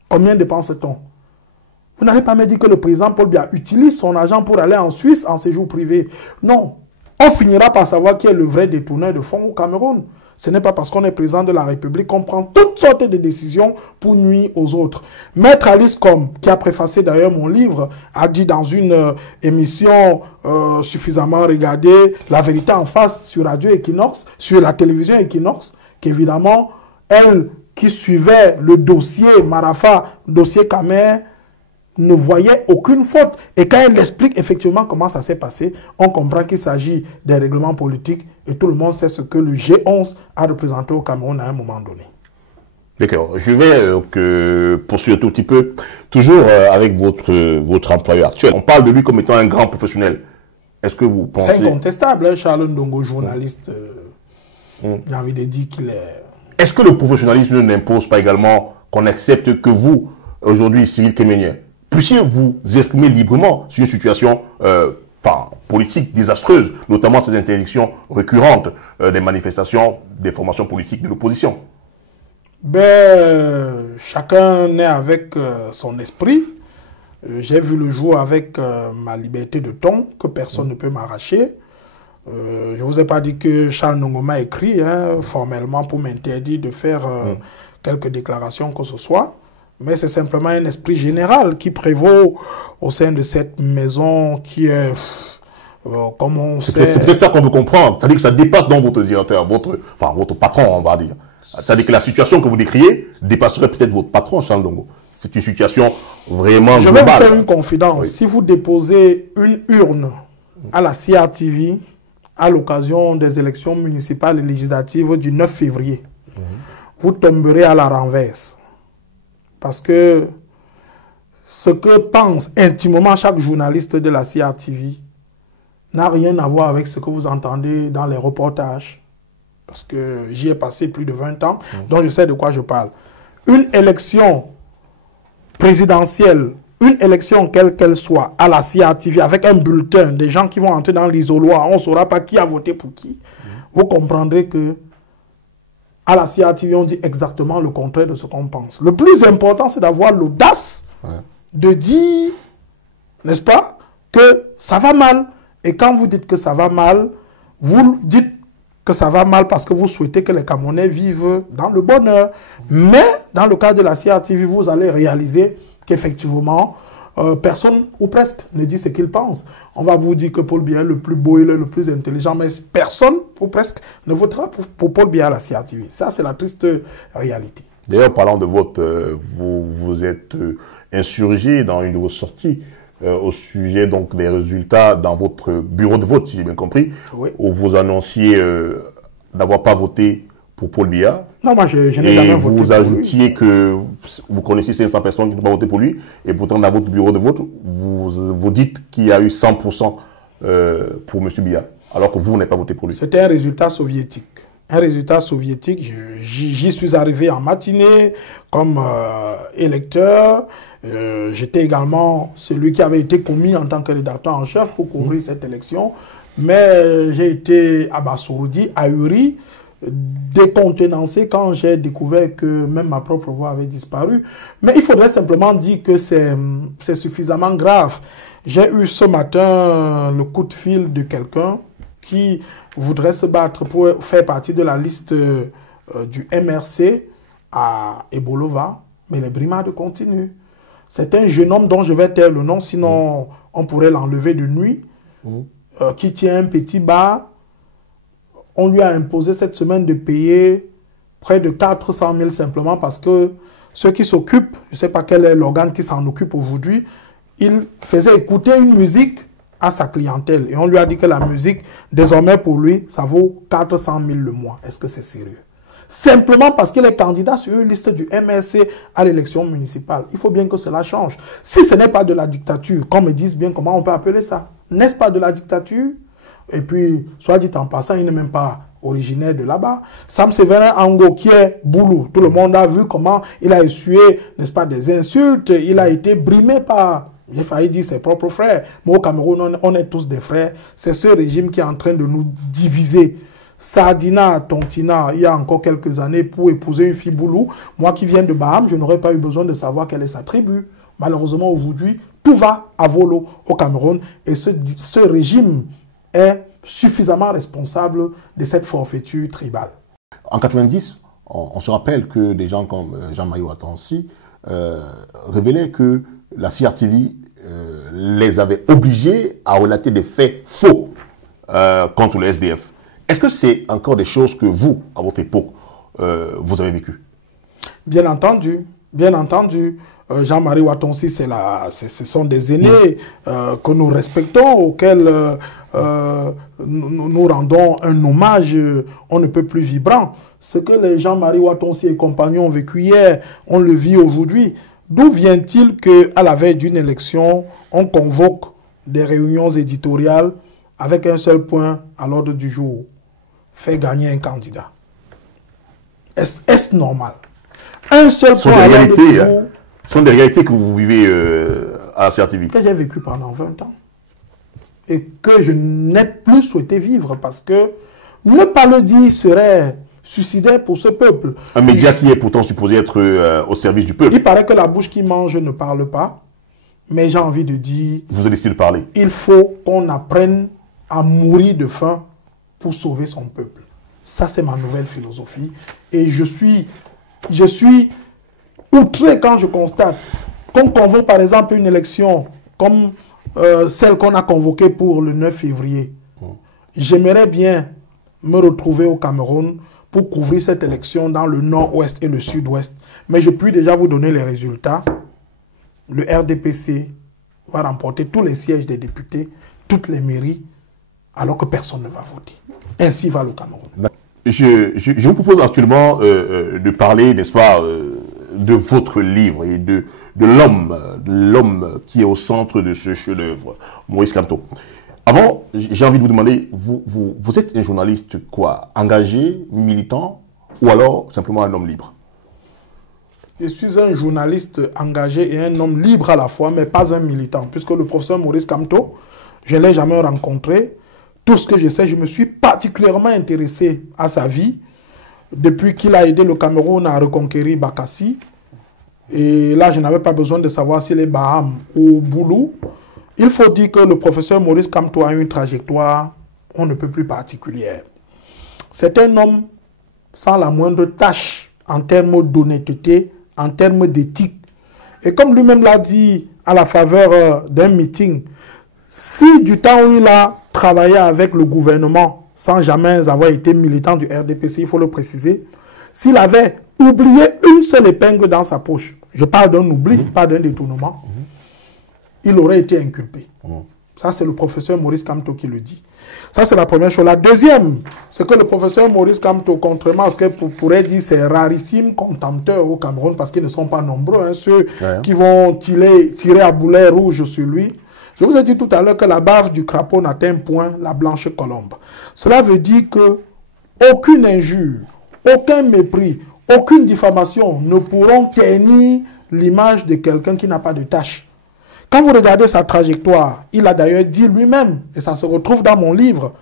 Combien dépense-t-on? Vous n'allez pas me dire que le président Paul Biya utilise son argent pour aller en Suisse en séjour privé. Non. On finira par savoir qui est le vrai détourneur de fonds au Cameroun. Ce n'est pas parce qu'on est président de la République qu'on prend toutes sortes de décisions pour nuire aux autres. Maître Alice Com, qui a préfacé d'ailleurs mon livre, a dit dans une émission suffisamment regardée, La vérité en face sur Radio Equinox, sur la télévision Equinox, qu'évidemment, elle qui suivait le dossier Marafa, dossier Kamer, ne voyait aucune faute. Et quand elle explique effectivement comment ça s'est passé, on comprend qu'il s'agit des règlements politiques et tout le monde sait ce que le G11 a représenté au Cameroun à un moment donné. D'accord. Je vais poursuivre un tout petit peu, toujours avec votre employeur actuel. On parle de lui comme étant un grand professionnel. Est-ce que vous pensez... C'est incontestable, hein, Charles Ndongo, journaliste, j'ai envie de dire qu'il est... Est-ce que le professionnalisme n'impose pas également qu'on accepte que vous, aujourd'hui, Cyril Kémenien, puissiez vous exprimer librement sur une situation politique désastreuse, notamment ces interdictions récurrentes des manifestations des formations politiques de l'opposition? Ben, chacun naît avec son esprit. J'ai vu le jour avec ma liberté de ton, que personne ne peut m'arracher. Je ne vous ai pas dit que Charles Ndongo m'a écrit formellement pour m'interdire de faire quelques déclarations que ce soit. mais c'est simplement un esprit général qui prévaut au sein de cette maison qui est, comme on sait... C'est peut-être ça qu'on veut comprendre. C'est-à-dire que ça dépasse donc votre directeur, votre patron, on va dire. C'est-à-dire que la situation que vous décriez dépasserait peut-être votre patron, Charles Ndongo. C'est une situation vraiment globale. Je vais vous faire une confidence. Oui. Si vous déposez une urne à la CRTV à l'occasion des élections municipales et législatives du 9 février, vous tomberez à la renverse. Parce que ce que pense intimement chaque journaliste de la CRTV n'a rien à voir avec ce que vous entendez dans les reportages. Parce que j'y ai passé plus de 20 ans, donc je sais de quoi je parle. Une élection présidentielle, une élection quelle qu'elle soit, à la CRTV, avec un bulletin, des gens qui vont entrer dans l'isoloir, on ne saura pas qui a voté pour qui, vous comprendrez que à la CRTV, on dit exactement le contraire de ce qu'on pense. Le plus important, c'est d'avoir l'audace de dire, n'est-ce pas, que ça va mal. Et quand vous dites que ça va mal, vous dites que ça va mal parce que vous souhaitez que les Camerounais vivent dans le bonheur. Mais dans le cas de la CRTV, vous allez réaliser qu'effectivement, personne, ou presque, ne dit ce qu'il pense. On va vous dire que Paul Biya est le plus beau, il est le plus intelligent, mais personne, ou presque, ne votera pour Paul Biya à la CRTV. Ça, c'est la triste réalité. D'ailleurs, parlant de vote, vous êtes insurgé dans une de vos sorties au sujet donc des résultats dans votre bureau de vote, si j'ai bien compris, oui. Où vous annonciez d'avoir pas voté pour Paul Biya. Non, moi, je n'ai jamais voté. Et vous ajoutiez que vous connaissez 500 personnes qui n'ont pas voté pour lui, et pourtant dans votre bureau de vote, vous dites qu'il y a eu 100% pour M. Biya, alors que vous n'avez pas voté pour lui. C'était un résultat soviétique. Un résultat soviétique, j'y suis arrivé en matinée comme électeur. J'étais également celui qui avait été commis en tant que rédacteur en chef pour couvrir cette élection. Mais j'ai été abasourdi, ahuri, décontenancé quand j'ai découvert que même ma propre voix avait disparu. Mais il faudrait simplement dire que c'est suffisamment grave. J'ai eu ce matin le coup de fil de quelqu'un qui voudrait se battre pour faire partie de la liste du MRC à Ebolova, mais les brimades continuent. C'est un jeune homme dont je vais taire le nom, sinon on pourrait l'enlever de nuit, qui tient un petit bar. On lui a imposé cette semaine de payer près de 400 000 simplement parce que ceux qui s'occupent, je ne sais pas quel est l'organe qui s'en occupe aujourd'hui, il faisait écouter une musique à sa clientèle. Et on lui a dit que la musique, désormais pour lui, ça vaut 400 000 le mois. Est-ce que c'est sérieux? Simplement parce qu'il est candidat sur une liste du MRC à l'élection municipale. Il faut bien que cela change. Si ce n'est pas de la dictature, qu'on me dise bien comment on peut appeler ça. N'est-ce pas de la dictature? Et puis, soit dit en passant, il n'est même pas originaire de là-bas. Sam Séverin Ango, qui est Boulou, tout le monde a vu comment il a essuyé, n'est-ce pas, des insultes. Il a été brimé par... J'ai failli dire ses propres frères. Mais au Cameroun, on est tous des frères. C'est ce régime qui est en train de nous diviser. Sardina, Tontina, il y a encore quelques années, pour épouser une fille Boulou, moi qui viens de Baham, je n'aurais pas eu besoin de savoir quelle est sa tribu. Malheureusement, aujourd'hui, tout va à volo au Cameroun. Et ce régime est suffisamment responsable de cette forfaiture tribale. En 90, on se rappelle que des gens comme Jean-Marie Watansi révélaient que la CRTV les avait obligés à relater des faits faux contre le SDF. Est-ce que c'est encore des choses que vous, à votre époque, vous avez vécues? Bien entendu, bien entendu. Jean-Marie Watonsi, ce sont des aînés que nous respectons, auxquels nous rendons un hommage, on ne peut plus vibrant. Ce que les Jean-Marie Watonsi et compagnons ont vécu hier, on le vit aujourd'hui. D'où vient-il qu'à la veille d'une élection, on convoque des réunions éditoriales avec un seul point à l'ordre du jour? Faire gagner un candidat. Est-ce normal? Un seul point à l'ordre du jour. Ce sont des réalités que vous vivez à la CRTV. Que j'ai vécu pendant 20 ans. Et que je n'ai plus souhaité vivre parce que ne pas le dire serait suicidaire pour ce peuple. Un média qui est pourtant supposé être au service du peuple. Il paraît que la bouche qui mange ne parle pas. Mais j'ai envie de dire... Vous avez décidé de parler. Il faut qu'on apprenne à mourir de faim pour sauver son peuple. Ça, c'est ma nouvelle philosophie. Et je suis outré quand je constate qu'on convoque par exemple une élection comme celle qu'on a convoquée pour le 9 février. J'aimerais bien me retrouver au Cameroun pour couvrir cette élection dans le nord-ouest et le sud-ouest. Mais je puis déjà vous donner les résultats. Le RDPC va remporter tous les sièges des députés, toutes les mairies, alors que personne ne va voter. Ainsi va le Cameroun. Je vous propose actuellement de parler, n'est-ce pas, de votre livre et de l'homme qui est au centre de ce chef-d'œuvre, Maurice Kamto. Avant, j'ai envie de vous demander, vous êtes un journaliste quoi? Engagé, militant, ou alors simplement un homme libre? Je suis un journaliste engagé et un homme libre à la fois, mais pas un militant, puisque le professeur Maurice Kamto, je ne l'ai jamais rencontré. Tout ce que je sais, je me suis particulièrement intéressé à sa vie depuis qu'il a aidé le Cameroun à reconquérir Bakassi. Et là, je n'avais pas besoin de savoir s'il est Baham ou Boulou. Il faut dire que le professeur Maurice Kamto a une trajectoire, on ne peut plus particulière. C'est un homme sans la moindre tâche en termes d'honnêteté, en termes d'éthique. Et comme lui-même l'a dit à la faveur d'un meeting, si du temps où il a travaillé avec le gouvernement, sans jamais avoir été militant du RDPC, il faut le préciser, s'il avait oublié une seule épingle dans sa poche, je parle d'un oubli, pas d'un détournement, il aurait été inculpé. Ça, c'est le professeur Maurice Kamto qui le dit. Ça, c'est la première chose. La deuxième, c'est que le professeur Maurice Kamto, contrairement à ce qu'on pourrait dire, c'est rarissime contempteur au Cameroun, parce qu'ils ne sont pas nombreux, hein, ceux qui vont tirer à boulet rouge sur lui. Je vous ai dit tout à l'heure que la bave du crapaud n'atteint point la blanche colombe. Cela veut dire que aucune injure, aucun mépris, aucune diffamation ne pourront ternir l'image de quelqu'un qui n'a pas de tâche. Quand vous regardez sa trajectoire, il a d'ailleurs dit lui-même, et ça se retrouve dans mon livre,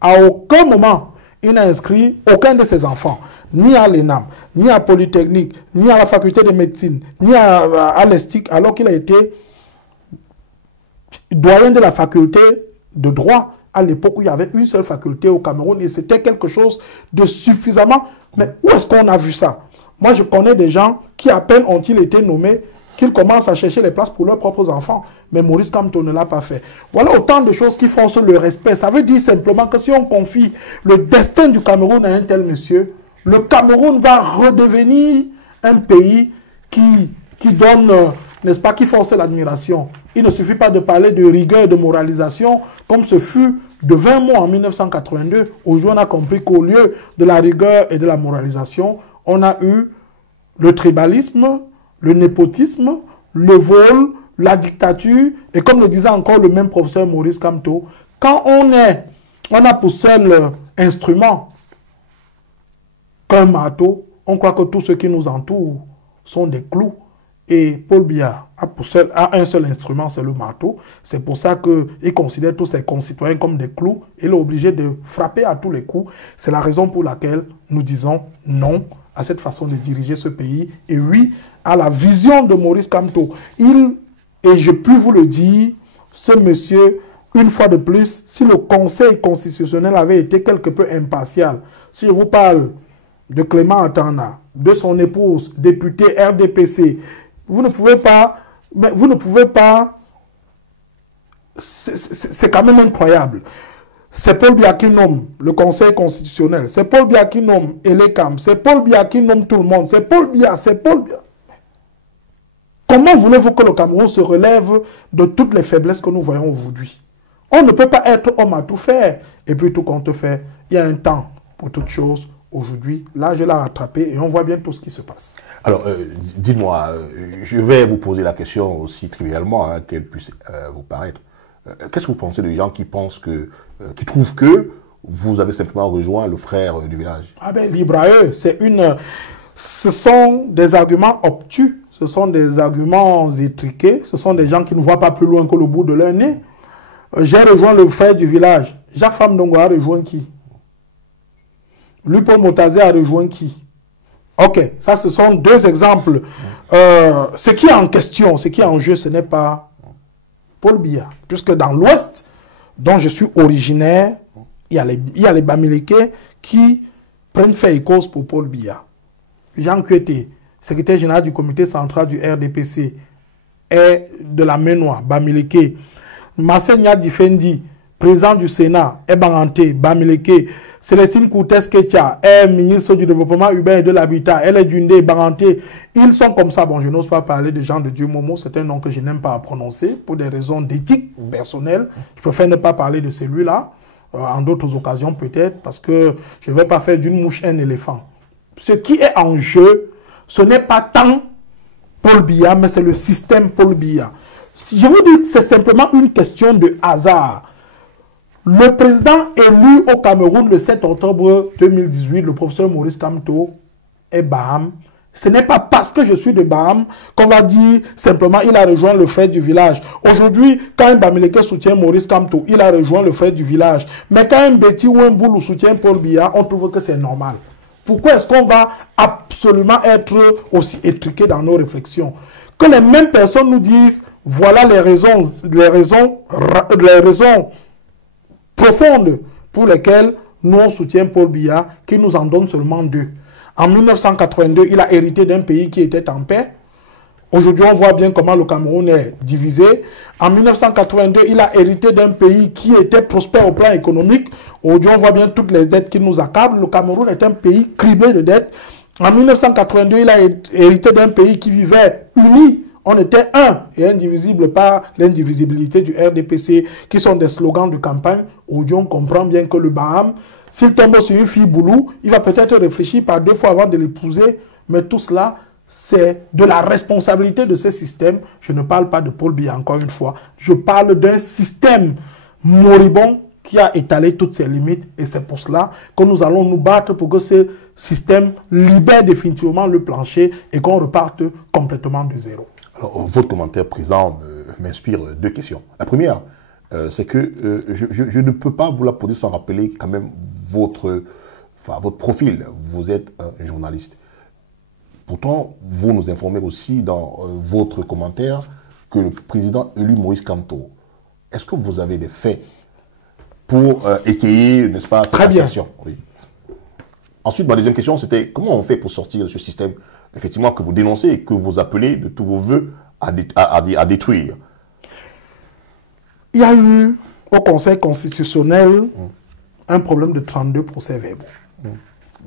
à aucun moment, il n'a inscrit aucun de ses enfants, ni à l'ENAM, ni à Polytechnique, ni à la faculté de médecine, ni à l'ESTIC, alors qu'il a été doyen de la faculté de droit à l'époque où il y avait une seule faculté au Cameroun, et c'était quelque chose de suffisamment... Mais où est-ce qu'on a vu ça? Moi, je connais des gens qui, à peine ont-ils été nommés, qu'ils commencent à chercher les places pour leurs propres enfants. Mais Maurice Kamto ne l'a pas fait. Voilà autant de choses qui font sur le respect. Ça veut dire simplement que si on confie le destin du Cameroun à un tel monsieur, le Cameroun va redevenir un pays qui donne, n'est-ce pas, qui force l'admiration. Il ne suffit pas de parler de rigueur et de moralisation, comme ce fut de 20 mois en 1982. Aujourd'hui, on a compris qu'au lieu de la rigueur et de la moralisation, on a eu le tribalisme, le népotisme, le vol, la dictature, et comme le disait encore le même professeur Maurice Kamto, quand on a pour seul instrument qu'un marteau, on croit que tous ceux qui nous entourent sont des clous. Et Paul Biya a un seul instrument, c'est le marteau. C'est pour ça qu'il considère tous ses concitoyens comme des clous. Il est obligé de frapper à tous les coups. C'est la raison pour laquelle nous disons non à cette façon de diriger ce pays. Et oui, à la vision de Maurice Kamto. Et je puis vous le dire, ce monsieur, une fois de plus, si le Conseil constitutionnel avait été quelque peu impartial, si je vous parle de Clément Atana, de son épouse, députée RDPC, vous ne pouvez pas, c'est quand même incroyable. C'est Paul Biya qui nomme le Conseil constitutionnel, c'est Paul Biya qui nomme Elecam, c'est Paul Biya qui nomme tout le monde, c'est Paul Biya. Comment voulez-vous que le Cameroun se relève de toutes les faiblesses que nous voyons aujourd'hui? On ne peut pas être homme à tout faire. Et puis tout compte fait, il y a un temps pour toute chose. Aujourd'hui, là, je l'ai rattrapé et on voit bien tout ce qui se passe. Alors, dites-moi, je vais vous poser la question aussi trivialement, qu'elle puisse vous paraître. Qu'est-ce que vous pensez des gens qui pensent qui trouvent que vous avez simplement rejoint le frère du village? Ah ben, libre à eux. Ce sont des arguments obtus, ce sont des arguments étriqués, ce sont des gens qui ne voient pas plus loin que le bout de leur nez. J'ai rejoint le frère du village. Jacques Famdongo a rejoint qui? Lupo Motazé a rejoint qui? Ok, ça ce sont deux exemples. Ce qui est en question, ce qui est en jeu, ce n'est pas Paul Biya. Puisque dans l'Ouest, dont je suis originaire, il y a les Bamileke qui prennent fait et cause pour Paul Biya. Jean Kuete, secrétaire général du comité central du RDPC, est de la Ménois, Bamileke. Marcel Niad Difendi, président du Sénat, est Banganté, Bamileke. Célestine Koutes-Ketia est ministre du Développement urbain et de l'Habitat. Elle est d'Undé, Banganté. Ils sont comme ça. Bon, je n'ose pas parler des gens de Dieu Momo. C'est un nom que je n'aime pas à prononcer pour des raisons d'éthique personnelle. Je préfère ne pas parler de celui-là. En d'autres occasions peut-être, parce que je ne vais pas faire d'une mouche un éléphant. Ce qui est en jeu, ce n'est pas tant Paul Biya, mais c'est le système Paul Biya. Je vous dis, c'est simplement une question de hasard. Le président élu au Cameroun le 7 octobre 2018, le professeur Maurice Kamto, est Baham. Ce n'est pas parce que je suis de Baham qu'on va dire simplement il a rejoint le frère du village. Aujourd'hui, quand un Bamileke soutient Maurice Kamto, il a rejoint le frère du village. Mais quand un Betty ou un Boulou soutient Paul Biya, on trouve que c'est normal. Pourquoi est-ce qu'on va absolument être aussi étriqué dans nos réflexions? Que les mêmes personnes nous disent, voilà les raisons profondes pour lesquelles nous on soutient Paul Biya, qui nous en donne seulement deux. En 1982, il a hérité d'un pays qui était en paix. Aujourd'hui, on voit bien comment le Cameroun est divisé. En 1982, il a hérité d'un pays qui était prospère au plan économique. Aujourd'hui, on voit bien toutes les dettes qui nous accablent. Le Cameroun est un pays criblé de dettes. En 1982, il a hérité d'un pays qui vivait uni. On était un et indivisible par l'indivisibilité du RDPC, qui sont des slogans de campagne. Aujourd'hui, on comprend bien que le Baham, s'il tombe sur une fille boulou, il va peut-être réfléchir par deux fois avant de l'épouser. Mais tout cela, c'est de la responsabilité de ce système. Je ne parle pas de Paul Biya, encore une fois. Je parle d'un système moribond qui a étalé toutes ses limites. Et c'est pour cela que nous allons nous battre pour que ce système libère définitivement le plancher et qu'on reparte complètement de zéro. Alors, votre commentaire présent m'inspire deux questions. La première, c'est que je ne peux pas vous la poser sans rappeler quand même votre profil. Vous êtes un journaliste. Pourtant, vous nous informez aussi dans votre commentaire que le président élu Maurice Kamto, est-ce que vous avez des faits pour étayer, n'est-ce pas, cette assertion? Oui. Ensuite, ma deuxième question, c'était comment on fait pour sortir de ce système, effectivement, que vous dénoncez et que vous appelez de tous vos voeux à détruire? Il y a eu au Conseil constitutionnel un problème de 32 procès-verbaux.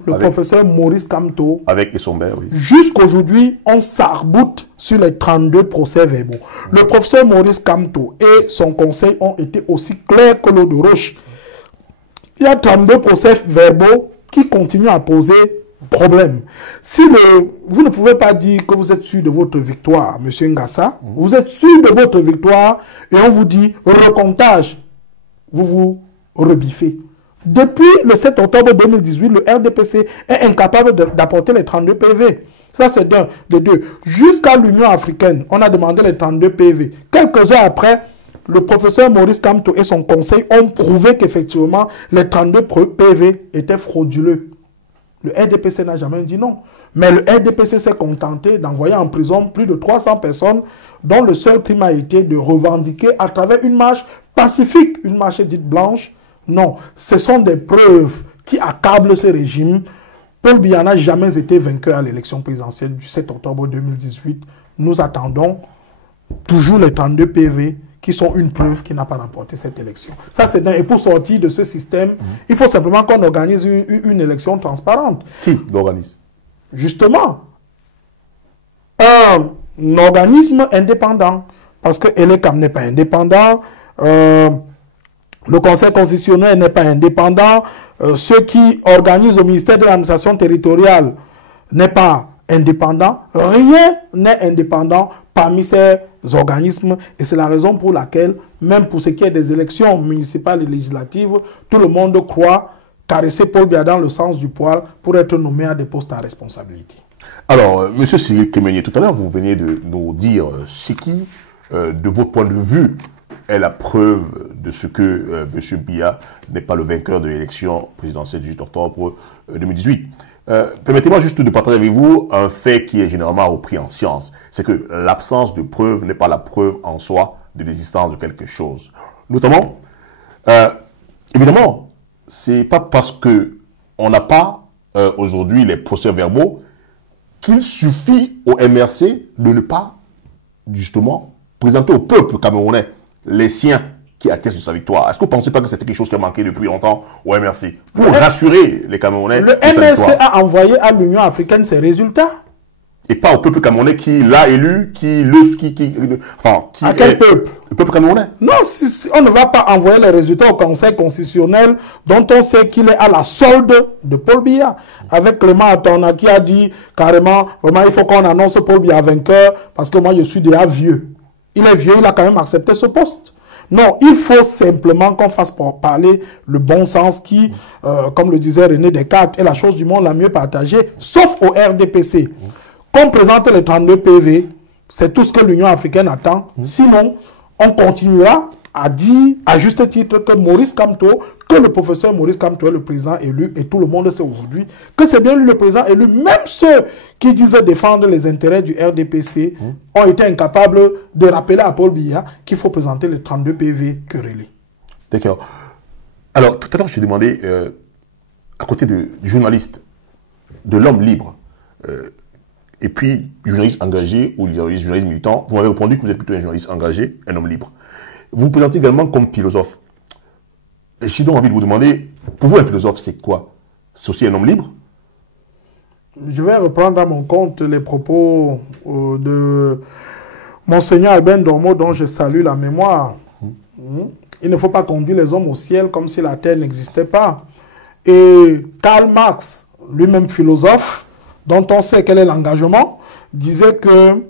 Le professeur Maurice Kamto, avec Essomber, oui. Jusqu'aujourd'hui, on s'arboute sur les 32 procès-verbaux. Le professeur Maurice Kamto et son conseil ont été aussi clairs que l'eau de roche. Il y a 32 procès-verbaux qui continuent à poser problème. Si vous ne pouvez pas dire que vous êtes sûr de votre victoire, M. Ngassa, vous êtes sûr de votre victoire et on vous dit recomptage, vous vous rebiffez. Depuis le 7 octobre 2018, le RDPC est incapable d'apporter les 32 PV. Ça, c'est d'un. De deux. Jusqu'à l'Union africaine, on a demandé les 32 PV. Quelques heures après, le professeur Maurice Kamto et son conseil ont prouvé qu'effectivement, les 32 PV étaient frauduleux. Le RDPC n'a jamais dit non. Mais le RDPC s'est contenté d'envoyer en prison plus de 300 personnes dont le seul crime a été de revendiquer à travers une marche pacifique, une marche dite blanche. Non, ce sont des preuves qui accablent ce régime. Paul Biya n'a jamais été vainqueur à l'élection présidentielle du 7 octobre 2018. Nous attendons toujours les 32 PV qui sont une preuve qu'il n'a pas remporté cette élection. Ça, c'est dingue. Et pour sortir de ce système, il faut simplement qu'on organise une élection transparente. Qui l'organise? Justement, un organisme indépendant. Parce que l'ECAM n'est pas indépendant. Le Conseil constitutionnel n'est pas indépendant. Ceux qui organisent au ministère de l'administration territoriale n'est pas indépendant. Rien n'est indépendant parmi ces organismes. Et c'est la raison pour laquelle, même pour ce qui est des élections municipales et législatives, tout le monde croit caresser Paul Biya dans le sens du poil pour être nommé à des postes à responsabilité. Alors, M. Cyril Kémenier, tout à l'heure, vous venez de nous dire ce qui, de votre point de vue, est la preuve de ce que M. Biya n'est pas le vainqueur de l'élection présidentielle du 8 octobre 2018. Permettez-moi juste de partager avec vous un fait qui est généralement repris en science. C'est que l'absence de preuve n'est pas la preuve en soi de l'existence de quelque chose. Notamment, évidemment, c'est pas parce que on n'a pas aujourd'hui les procès-verbaux qu'il suffit au MRC de ne pas, justement, présenter au peuple camerounais les siens qui attestent de sa victoire. Est-ce que vous ne pensez pas que c'était quelque chose qui a manqué depuis longtemps au MRC pour rassurer les Camerounais de sa MRC victoire? a envoyé à l'Union africaine ses résultats. Et pas au peuple camerounais qui l'a élu, à quel peuple? Le peuple camerounais. Non, on ne va pas envoyer les résultats au Conseil constitutionnel dont on sait qu'il est à la solde de Paul Biya. Avec Clément Atona qui a dit carrément, vraiment il faut qu'on annonce Paul Biya vainqueur parce que moi je suis déjà vieux. Il est vieux, il a quand même accepté ce poste. Non, il faut simplement qu'on fasse parler le bon sens qui, comme le disait René Descartes, est la chose du monde la mieux partagée, sauf au RDPC. Qu'on présente les 32 PV, c'est tout ce que l'Union africaine attend. Sinon, on continuera à dire, à juste titre, que Maurice Kamto, que le professeur Maurice Kamto est le président élu, et tout le monde sait aujourd'hui que c'est bien lui le président élu. Même ceux qui disaient défendre les intérêts du RDPC ont été incapables de rappeler à Paul Biya qu'il faut présenter les 32 PV querellés. D'accord. Alors, tout à l'heure, je t'ai demandé, à côté du journaliste, de l'homme libre, et puis journaliste engagé ou journaliste militant, vous m'avez répondu que vous êtes plutôt un journaliste engagé, un homme libre. Vous vous présentez également comme philosophe. Et j'ai donc envie de vous demander, pour vous un philosophe c'est quoi? C'est aussi un homme libre? Je vais reprendre à mon compte les propos de Monseigneur Albin Dormo dont je salue la mémoire. Il ne faut pas conduire les hommes au ciel comme si la terre n'existait pas. Et Karl Marx, lui-même philosophe, dont on sait quel est l'engagement, disait que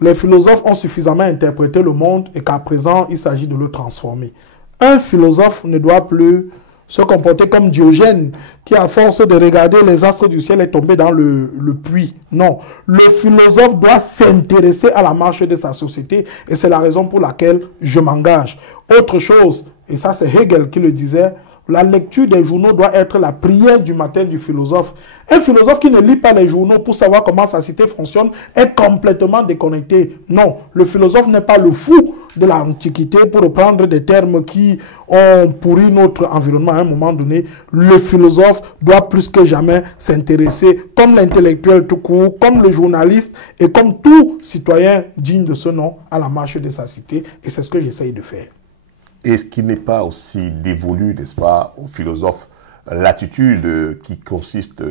les philosophes ont suffisamment interprété le monde et qu'à présent, il s'agit de le transformer. Un philosophe ne doit plus se comporter comme Diogène, qui à force de regarder les astres du ciel est tombé dans le puits. Non, le philosophe doit s'intéresser à la marche de sa société et c'est la raison pour laquelle je m'engage. Autre chose, et ça c'est Hegel qui le disait, la lecture des journaux doit être la prière du matin du philosophe. Un philosophe qui ne lit pas les journaux pour savoir comment sa cité fonctionne est complètement déconnecté. Non, le philosophe n'est pas le fou de l'Antiquité, pour reprendre des termes qui ont pourri notre environnement à un moment donné. Le philosophe doit plus que jamais s'intéresser, comme l'intellectuel tout court, comme le journaliste et comme tout citoyen digne de ce nom, à la marche de sa cité. Et c'est ce que j'essaye de faire. Est-ce qu'il n'est pas aussi dévolu, n'est-ce pas, aux philosophes, l'attitude qui consiste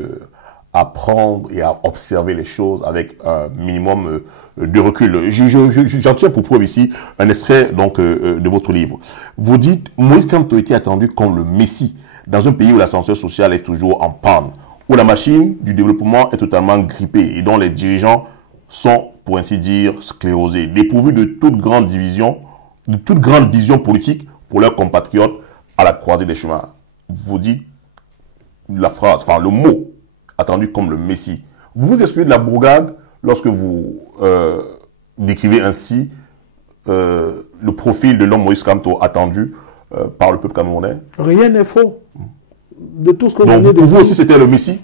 à prendre et à observer les choses avec un minimum de recul? J'en tiens pour preuve ici un extrait donc, de votre livre. Vous dites, Maurice Kamto était attendu comme le Messie dans un pays où l'ascenseur social est toujours en panne, où la machine du développement est totalement grippée et dont les dirigeants sont, pour ainsi dire, sclérosés, dépourvus de toute grande vision politique pour leurs compatriotes à la croisée des chemins. Vous dites la phrase, enfin le mot attendu comme le Messie. Vous vous excluez de la bourgade lorsque vous décrivez ainsi le profil de l'homme Maurice Kamto attendu par le peuple camerounais? Rien n'est faux. De tout ce que donc pour vous aussi c'était le Messie?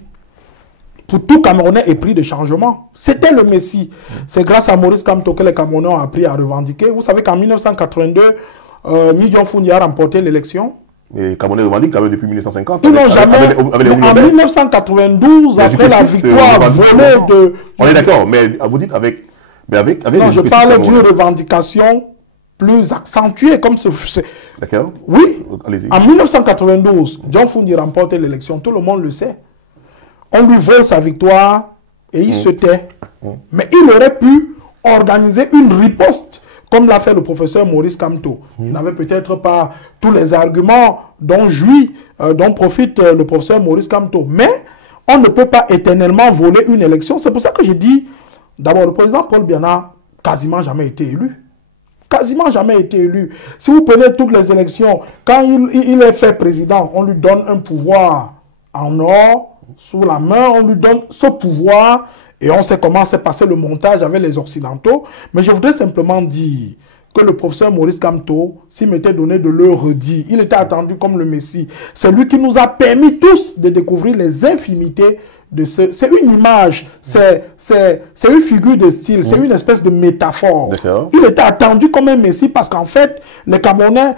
Pour tout Camerounais épris de changement. C'était le Messie. C'est grâce à Maurice Kamto que les Camerounais ont appris à revendiquer. Vous savez qu'en 1982, Ni Dion a remporté l'élection. Et Camerounais revendiquent quand même depuis 1950. Ils n'ont jamais. En 1992, après la victoire volée de... On est d'accord, mais vous dites avec... non, je parle d'une revendication plus accentuée. Comme ce... D'accord. Oui. En 1992, John Fundi remporte l'élection. Tout le monde le sait. On lui vole sa victoire et il se tait. Mais il aurait pu organiser une riposte, comme l'a fait le professeur Maurice Kamto. Il n'avait peut-être pas tous les arguments dont profite le professeur Maurice Kamto. Mais on ne peut pas éternellement voler une élection. C'est pour ça que j'ai dit, d'abord, le président Paul Biya n'a quasiment jamais été élu. Quasiment jamais été élu. Si vous prenez toutes les élections, quand il est fait président, on lui donne un pouvoir en or, sous la main, on lui donne ce pouvoir et on sait comment s'est passé le montage avec les Occidentaux. Mais je voudrais simplement dire que le professeur Maurice Kamto, s'il m'était donné de le redire, il était attendu comme le Messie. C'est lui qui nous a permis tous de découvrir les infimités de ce... C'est une image, c'est une figure de style, c'est une espèce de métaphore. Il était attendu comme un Messie parce qu'en fait, les Camerounais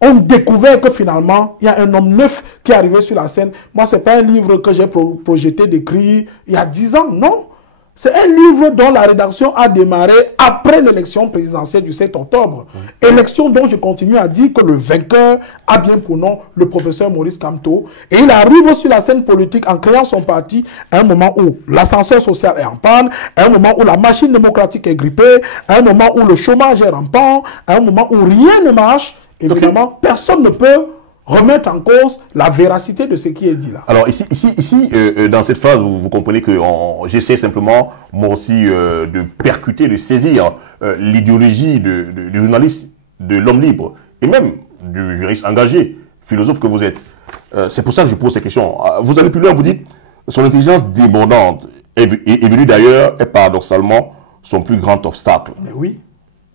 ont découvert que finalement, il y a un homme neuf qui est arrivé sur la scène. Moi, ce n'est pas un livre que j'ai projeté d'écrire il y a 10 ans, non. C'est un livre dont la rédaction a démarré après l'élection présidentielle du 7 octobre. Élection dont je continue à dire que le vainqueur a bien pour nom le professeur Maurice Kamto. Et il arrive sur la scène politique en créant son parti à un moment où l'ascenseur social est en panne, à un moment où la machine démocratique est grippée, à un moment où le chômage est rampant, à un moment où rien ne marche. Évidemment, personne ne peut remettre en cause la véracité de ce qui est dit là. Alors ici dans cette phase, vous comprenez que j'essaie simplement, moi aussi, de percuter, de saisir l'idéologie du journaliste, de l'homme libre, et même du juriste engagé, philosophe que vous êtes. C'est pour ça que je pose ces questions. Vous allez plus loin, vous dites, son intelligence débordante est venue d'ailleurs, et paradoxalement, son plus grand obstacle. Mais oui.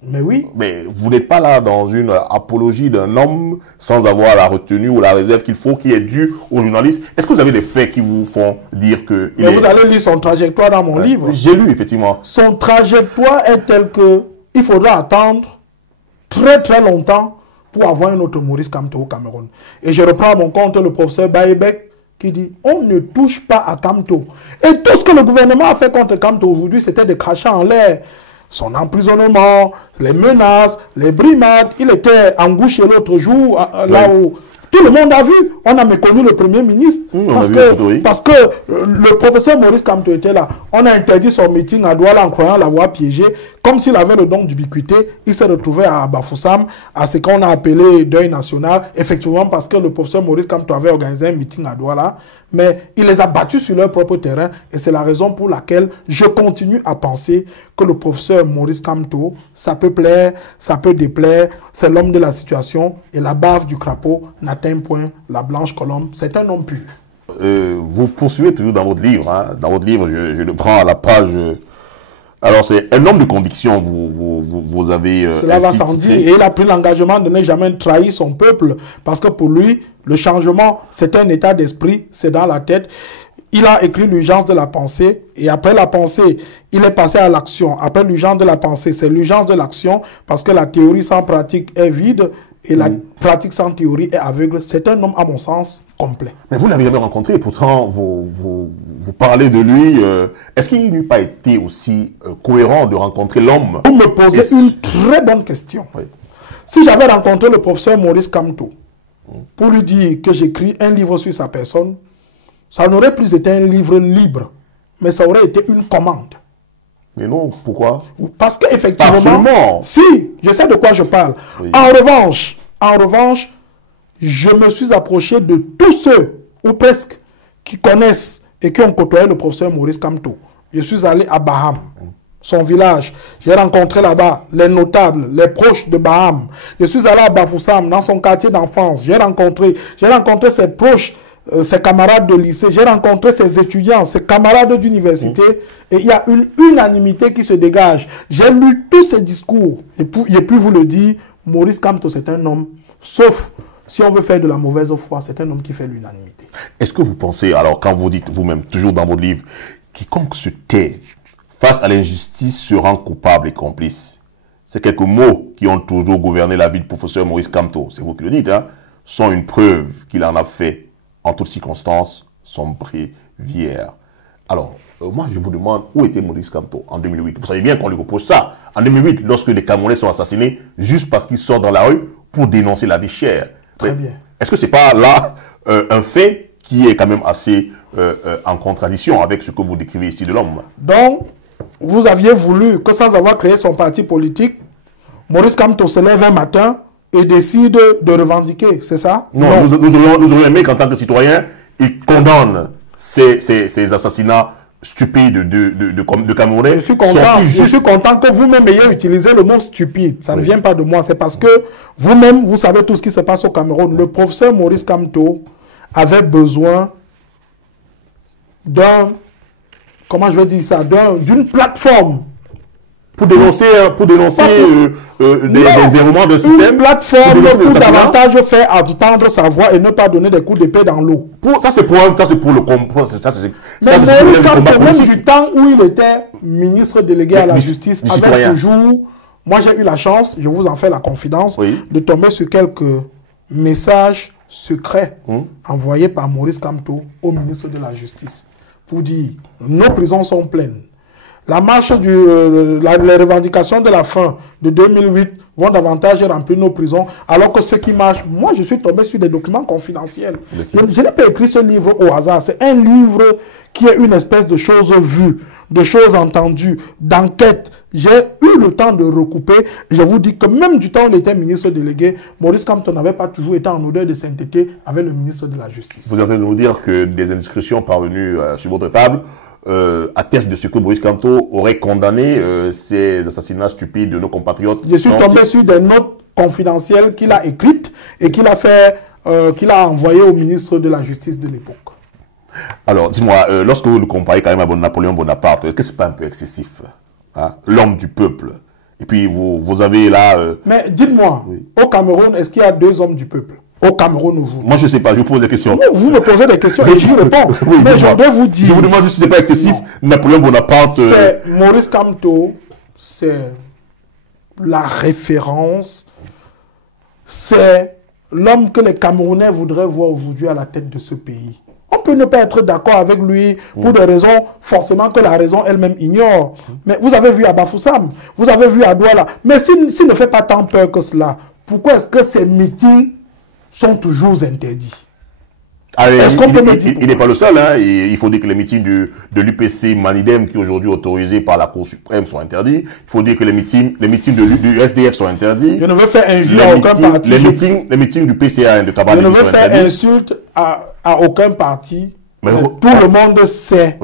Mais oui. Mais vous n'êtes pas là dans une apologie d'un homme sans avoir la retenue ou la réserve qu'il faut, qui est due aux journalistes. Est-ce que vous avez des faits qui vous font dire que... Mais vous allez lire son trajectoire dans mon livre. J'ai lu, effectivement. Son trajectoire est telle que il faudra attendre très très longtemps pour avoir un autre Maurice Kamto au Cameroun. Et je reprends à mon compte le professeur Baïbek qui dit « On ne touche pas à Kamto ». Et tout ce que le gouvernement a fait contre Kamto aujourd'hui, c'était des crachats en l'air. Son emprisonnement, les menaces, les brimades. Il était engouché l'autre jour, là où tout le monde a vu. On a méconnu le Premier ministre. Parce que le professeur Maurice Kamto était là. On a interdit son meeting à Douala en croyant l'avoir piégé. Comme s'il avait le don d'ubiquité, il s'est retrouvé à Bafoussam, à ce qu'on a appelé deuil national. Effectivement, parce que le professeur Maurice Kamto avait organisé un meeting à Douala. Mais il les a battus sur leur propre terrain. Et c'est la raison pour laquelle je continue à penser que le professeur Maurice Kamto, ça peut plaire, ça peut déplaire. C'est l'homme de la situation. Et la bave du crapaud n'atteint point la blanche colombe. C'est un homme pur. Vous poursuivez toujours dans votre livre. Hein. Dans votre livre, je le prends à la page... Alors, c'est un homme de conviction, vous avez... Cela va sans dire. Et il a pris l'engagement de ne jamais trahir son peuple. Parce que pour lui, le changement, c'est un état d'esprit, c'est dans la tête. Il a écrit l'urgence de la pensée. Et après la pensée, il est passé à l'action. Après l'urgence de la pensée, c'est l'urgence de l'action. Parce que la théorie sans pratique est vide. Et la pratique sans théorie est aveugle. C'est un homme, à mon sens, complet. Mais vous ne l'avez jamais rencontré, pourtant vous parlez de lui. Est-ce qu'il n'eût pas été aussi cohérent de rencontrer l'homme? Vous me posez une très bonne question. Oui. Si j'avais rencontré le professeur Maurice Kamto pour lui dire que j'écris un livre sur sa personne, ça n'aurait plus été un livre libre, mais ça aurait été une commande. Mais non, pourquoi? Parce qu'effectivement, si, je sais de quoi je parle. Oui. En revanche, je me suis approché de tous ceux, ou presque, qui connaissent et qui ont côtoyé le professeur Maurice Kamto. Je suis allé à Baham, son village. J'ai rencontré là-bas les notables, les proches de Baham. Je suis allé à Bafoussam, dans son quartier d'enfance. J'ai rencontré ses proches, ses camarades de lycée, j'ai rencontré ses étudiants, ses camarades d'université, et il y a une unanimité qui se dégage. J'ai lu tous ces discours, et puis vous le dire, Maurice Kamto, c'est un homme, sauf si on veut faire de la mauvaise foi, c'est un homme qui fait l'unanimité. Est-ce que vous pensez, alors quand vous dites vous-même, toujours dans votre livre, quiconque se tait face à l'injustice se rend coupable et complice? Ces quelques mots qui ont toujours gouverné la vie du professeur Maurice Kamto, c'est vous qui le dites, hein, sont une preuve qu'il en a fait en toutes circonstances, son bréviaire. Alors, moi, je vous demande, où était Maurice Kamto en 2008? Vous savez bien qu'on lui reproche ça. En 2008, lorsque des Camerounais sont assassinés, juste parce qu'ils sortent dans la rue pour dénoncer la vie chère. Très bien. Est-ce que ce n'est pas là un fait qui est quand même assez en contradiction avec ce que vous décrivez ici de l'homme? Donc, vous aviez voulu que sans avoir créé son parti politique, Maurice Kamto se lève un matin et décide de revendiquer, c'est ça? Non, nous aurions aimé qu'en tant que citoyen, il condamne ces assassinats stupides de Camerounais. Je suis content que vous-même ayez utilisé le mot stupide. Ça ne vient pas de moi, c'est parce que vous-même, vous savez tout ce qui se passe au Cameroun. Le professeur Maurice Kamto avait besoin d'une plateforme pour dénoncer des errements de système. Une plateforme pour davantage faire entendre sa voix et ne pas donner des coups d'épée dans l'eau. Ça, c'est pour le combat. Mais Maurice Kamto, même du temps où il était ministre délégué à la justice, avait toujours... Moi, j'ai eu la chance, je vous en fais la confidence, de tomber sur quelques messages secrets envoyés par Maurice Kamto au ministre de la Justice pour dire « Nos prisons sont pleines. la marche les revendications de la fin de 2008 vont davantage remplir nos prisons, alors que ceux qui marchent, moi je suis tombé sur des documents confidentiels. Je n'ai pas écrit ce livre au hasard, c'est un livre qui est une espèce de choses vues, de choses entendues, d'enquête. J'ai eu le temps de recouper. Je vous dis que même du temps où il était ministre délégué, Maurice Kamto n'avait pas toujours été en odeur de sainteté avec le ministre de la Justice. Vous êtes en train de nous dire que des indiscrétions parvenues sur votre table attestent de ce que Maurice Kamto aurait condamné ces assassinats stupides de nos compatriotes. Je suis tombé sur des notes confidentielles qu'il a écrites et qu'il a fait, qu'il a envoyées au ministre de la Justice de l'époque. Alors, dis-moi, lorsque vous le comparez quand même à Napoléon Bonaparte, est-ce que c'est pas un peu excessif, hein? L'homme du peuple. Et puis, vous avez là... Mais dites-moi, oui, au Cameroun, est-ce qu'il y a 2 hommes du peuple? Au Cameroun ou vous? Moi, je ne sais pas, je vous pose des questions. Vous me posez des questions et j'y réponds. Oui, mais je voudrais vous dire... Je vous demande juste si ce n'est pas excessif. Non. Napoléon Bonaparte... C'est Maurice Kamto, c'est la référence, c'est l'homme que les Camerounais voudraient voir aujourd'hui à la tête de ce pays. On peut ne pas être d'accord avec lui pour des raisons forcément que la raison elle-même ignore. Mais vous avez vu à Bafoussam, vous avez vu à Douala. Mais s'il ne fait pas tant peur que cela, pourquoi est-ce que ces meetings sont toujours interdits? Est-ce qu'on peut me dire... Il n'est pas le seul. Hein. Il faut dire que les meetings de l'UPC Manidem, qui est aujourd'hui autorisés par la Cour suprême, sont interdits. Il faut dire que les meetings du SDF sont interdits. Je ne veux faire injure à aucun parti. Les meetings du PCA de Kabane sont interdits. Je ne veux faire insulte à aucun parti. Mais tout le monde sait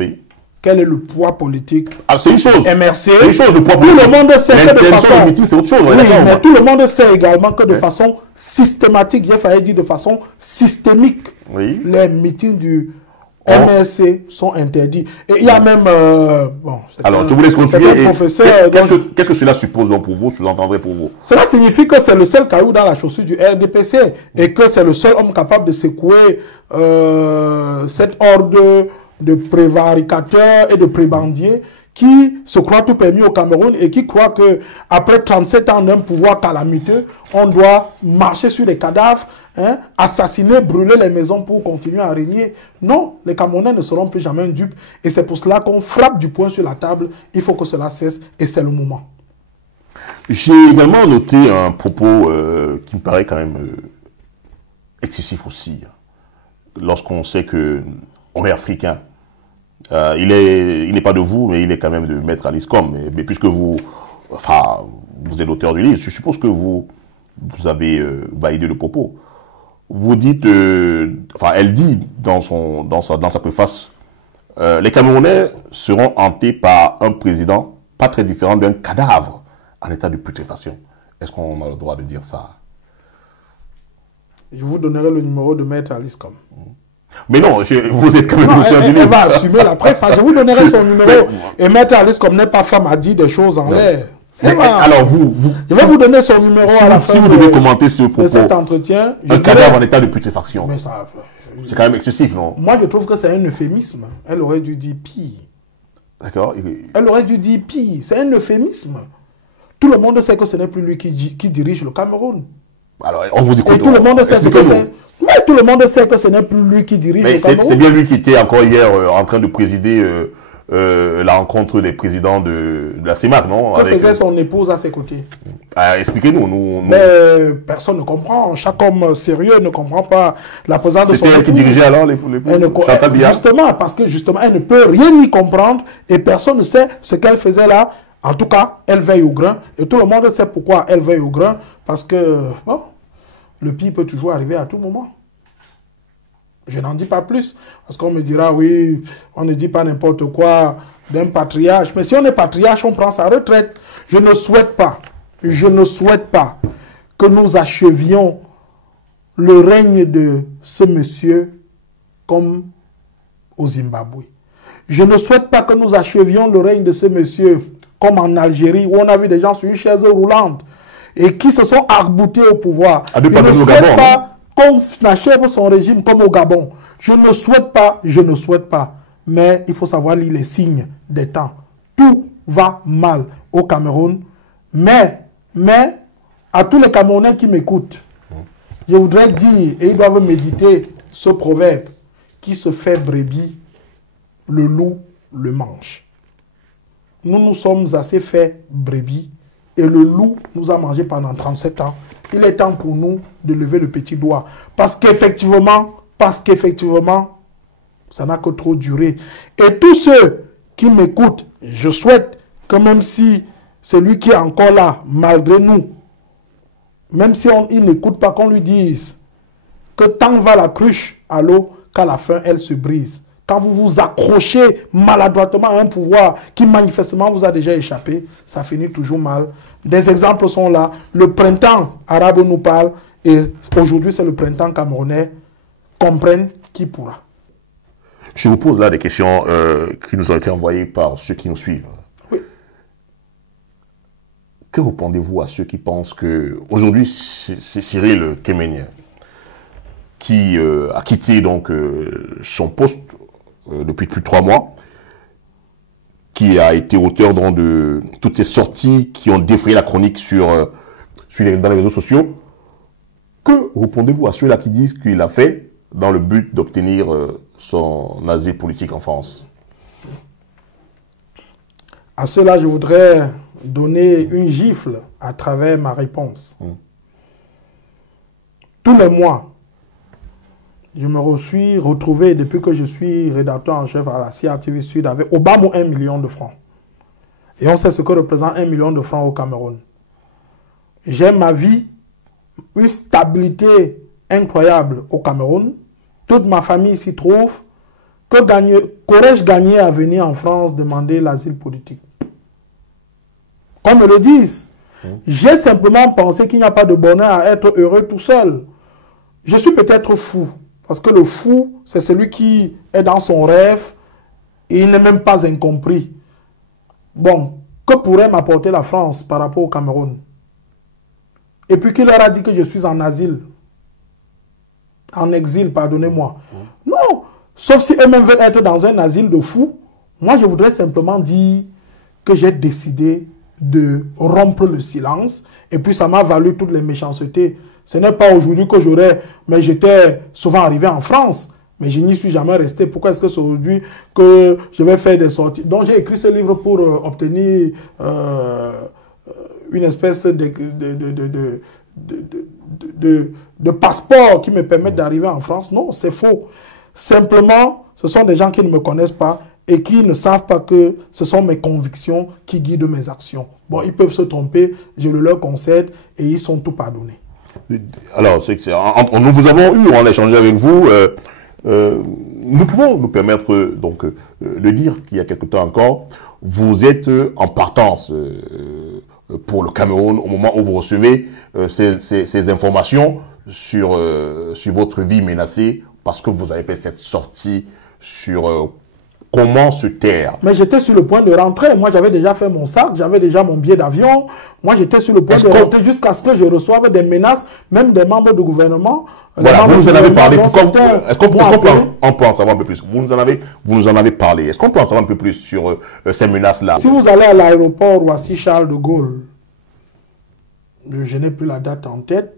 quel est le poids politique. C'est une chose. MRC. C'est une chose, le poids politique. Tout le monde sait que de façon... c'est autre chose. Oui, mais tout le monde sait également que de façon systématique, j'ai failli dire de façon systémique, les meetings du MRC sont interdits. Et il y a même... alors, je vous laisse continuer. Qu'est-ce que cela suppose donc pour vous, sous-entendrez pour vous? Cela signifie que c'est le seul caillou dans la chaussure du RDPC et que c'est le seul homme capable de secouer cette horde de prévaricateurs et de prébandiers qui se croient tout permis au Cameroun et qui croient que après 37 ans d'un pouvoir calamiteux, on doit marcher sur les cadavres, hein, assassiner, brûler les maisons pour continuer à régner. Non, les Camerounais ne seront plus jamais dupes et c'est pour cela qu'on frappe du poing sur la table. Il faut que cela cesse et c'est le moment. J'ai également noté un propos qui me paraît quand même excessif aussi. Lorsqu'on sait que on est africain. Il n'est pas de vous, mais il est quand même de Maître Aliscom. Mais puisque vous êtes l'auteur du livre, je suppose que vous avez validé le propos. Vous dites, elle dit dans sa préface, les Camerounais seront hantés par un président pas très différent d'un cadavre en état de putréfaction. Est-ce qu'on a le droit de dire ça? Je vous donnerai le numéro de Maître Aliscom. Mais non, vous êtes quand même l'auteur du livre. Elle va assumer la préface. Je vous donnerai son numéro. Et Maître Aliscom n'est pas femme à dire des choses en l'air. Alors je vais vous donner son numéro à la fin. Si vous devez commenter ce propos, cet entretien, un cadavre en état de putréfaction. C'est quand même excessif, non? Moi, je trouve que c'est un euphémisme. Elle aurait dû dire pire. D'accord. Elle aurait dû dire pire. C'est un euphémisme. Tout le monde sait que ce n'est plus lui qui dirige le Cameroun. Alors, on vous écoute. Et tout le monde sait que c'est... Mais tout le monde sait que ce n'est plus lui qui dirige le Cameroun. C'est bien lui qui était encore hier en train de présider la rencontre des présidents de la CEMAC, non? Que faisait son épouse à ses côtés? Expliquez-nous. Mais personne ne comprend. Chaque homme sérieux ne comprend pas la présence de son épouse. C'était elle qui dirigeait alors les Chantal Biya? Justement, parce que justement, elle ne peut rien y comprendre et personne ne sait ce qu'elle faisait là. En tout cas, elle veille au grain. Et tout le monde sait pourquoi elle veille au grain. Parce que, bon, le pire peut toujours arriver à tout moment. Je n'en dis pas plus. Parce qu'on me dira, oui, on ne dit pas n'importe quoi d'un patriarche. Mais si on est patriarche, on prend sa retraite. Je ne souhaite pas que nous achevions le règne de ce monsieur comme au Zimbabwe. Je ne souhaite pas que nous achevions le règne de ce monsieur comme en Algérie, où on a vu des gens sur une chaise roulante et qui se sont arc-boutés au pouvoir. Je ne souhaite pas qu'on achève son régime comme au Gabon. Je ne souhaite pas. Mais il faut savoir lire les signes des temps. Tout va mal au Cameroun. Mais, à tous les Camerounais qui m'écoutent, je voudrais dire, et ils doivent méditer ce proverbe, qui se fait brebis, le loup le mange. nous nous sommes assez fait brebis et le loup nous a mangé pendant 37 ans. Il est temps pour nous de lever le petit doigt. Parce qu'effectivement, ça n'a que trop duré. Et tous ceux qui m'écoutent, je souhaite que même si celui qui est encore là, malgré nous, même si il n'écoute pas, qu'on lui dise que tant va la cruche à l'eau qu'à la fin, elle se brise. Quand vous vous accrochez maladroitement à un pouvoir qui manifestement vous a déjà échappé, ça finit toujours mal. Des exemples sont là. Le printemps arabe nous parle et aujourd'hui c'est le printemps camerounais. Comprenne qui pourra. Je vous pose là des questions qui nous ont été envoyées par ceux qui nous suivent. Oui. Que répondez-vous à ceux qui pensent que aujourd'hui c'est Cyril Kéménien qui a quitté donc son poste depuis plus de 3 mois, qui a été auteur donc, de toutes ces sorties qui ont défrayé la chronique dans les réseaux sociaux. Que répondez-vous à ceux-là qui disent qu'il a fait dans le but d'obtenir son asile politique en France? À cela, je voudrais donner une gifle à travers ma réponse. Tous les mois, je me suis retrouvé, depuis que je suis rédacteur en chef à la CRTV Sud, avec au bas mot 1 million de francs. Et on sait ce que représente 1 million de francs au Cameroun. J'ai ma vie, une stabilité incroyable au Cameroun. Toute ma famille s'y trouve. Qu'aurais-je gagné à venir en France demander l'asile politique? Qu'on me le dise. J'ai simplement pensé qu'il n'y a pas de bonheur à être heureux tout seul. Je suis peut-être fou. Parce que le fou, c'est celui qui est dans son rêve et il n'est même pas incompris. Bon, que pourrait m'apporter la France par rapport au Cameroun? Et puis qui leur a dit que je suis en asile? En exil, pardonnez-moi. Non, sauf si eux-mêmes veulent être dans un asile de fous. Moi, je voudrais simplement dire que j'ai décidé de rompre le silence. Et puis ça m'a valu toutes les méchancetés. Ce n'est pas aujourd'hui que j'aurais... Mais j'étais souvent arrivé en France. Mais je n'y suis jamais resté. Pourquoi est-ce que c'est aujourd'hui que je vais faire des sorties? Donc j'ai écrit ce livre pour obtenir une espèce de passeport qui me permette d'arriver en France. Non, c'est faux. Simplement, ce sont des gens qui ne me connaissent pas et qui ne savent pas que ce sont mes convictions qui guident mes actions. Bon, ils peuvent se tromper, je le leur concède et ils sont tout pardonnés. Alors, nous vous avons eu, on a échangé avec vous. Nous pouvons nous permettre donc de dire qu'il y a quelque temps encore, vous êtes en partance pour le Cameroun au moment où vous recevez ces informations sur votre vie menacée parce que vous avez fait cette sortie sur comment se taire. Mais j'étais sur le point de rentrer. Moi, j'avais déjà fait mon sac, j'avais déjà mon billet d'avion. Moi, j'étais sur le point de rentrer jusqu'à ce que je reçoive des menaces, même des membres du gouvernement. Voilà, vous nous en avez parlé. Est-ce qu'on peut en savoir un peu plus? Vous nous en avez parlé. Est-ce qu'on peut en savoir un peu plus sur ces menaces-là? Si vous allez à l'aéroport Roissy-Charles de Gaulle, je n'ai plus la date en tête,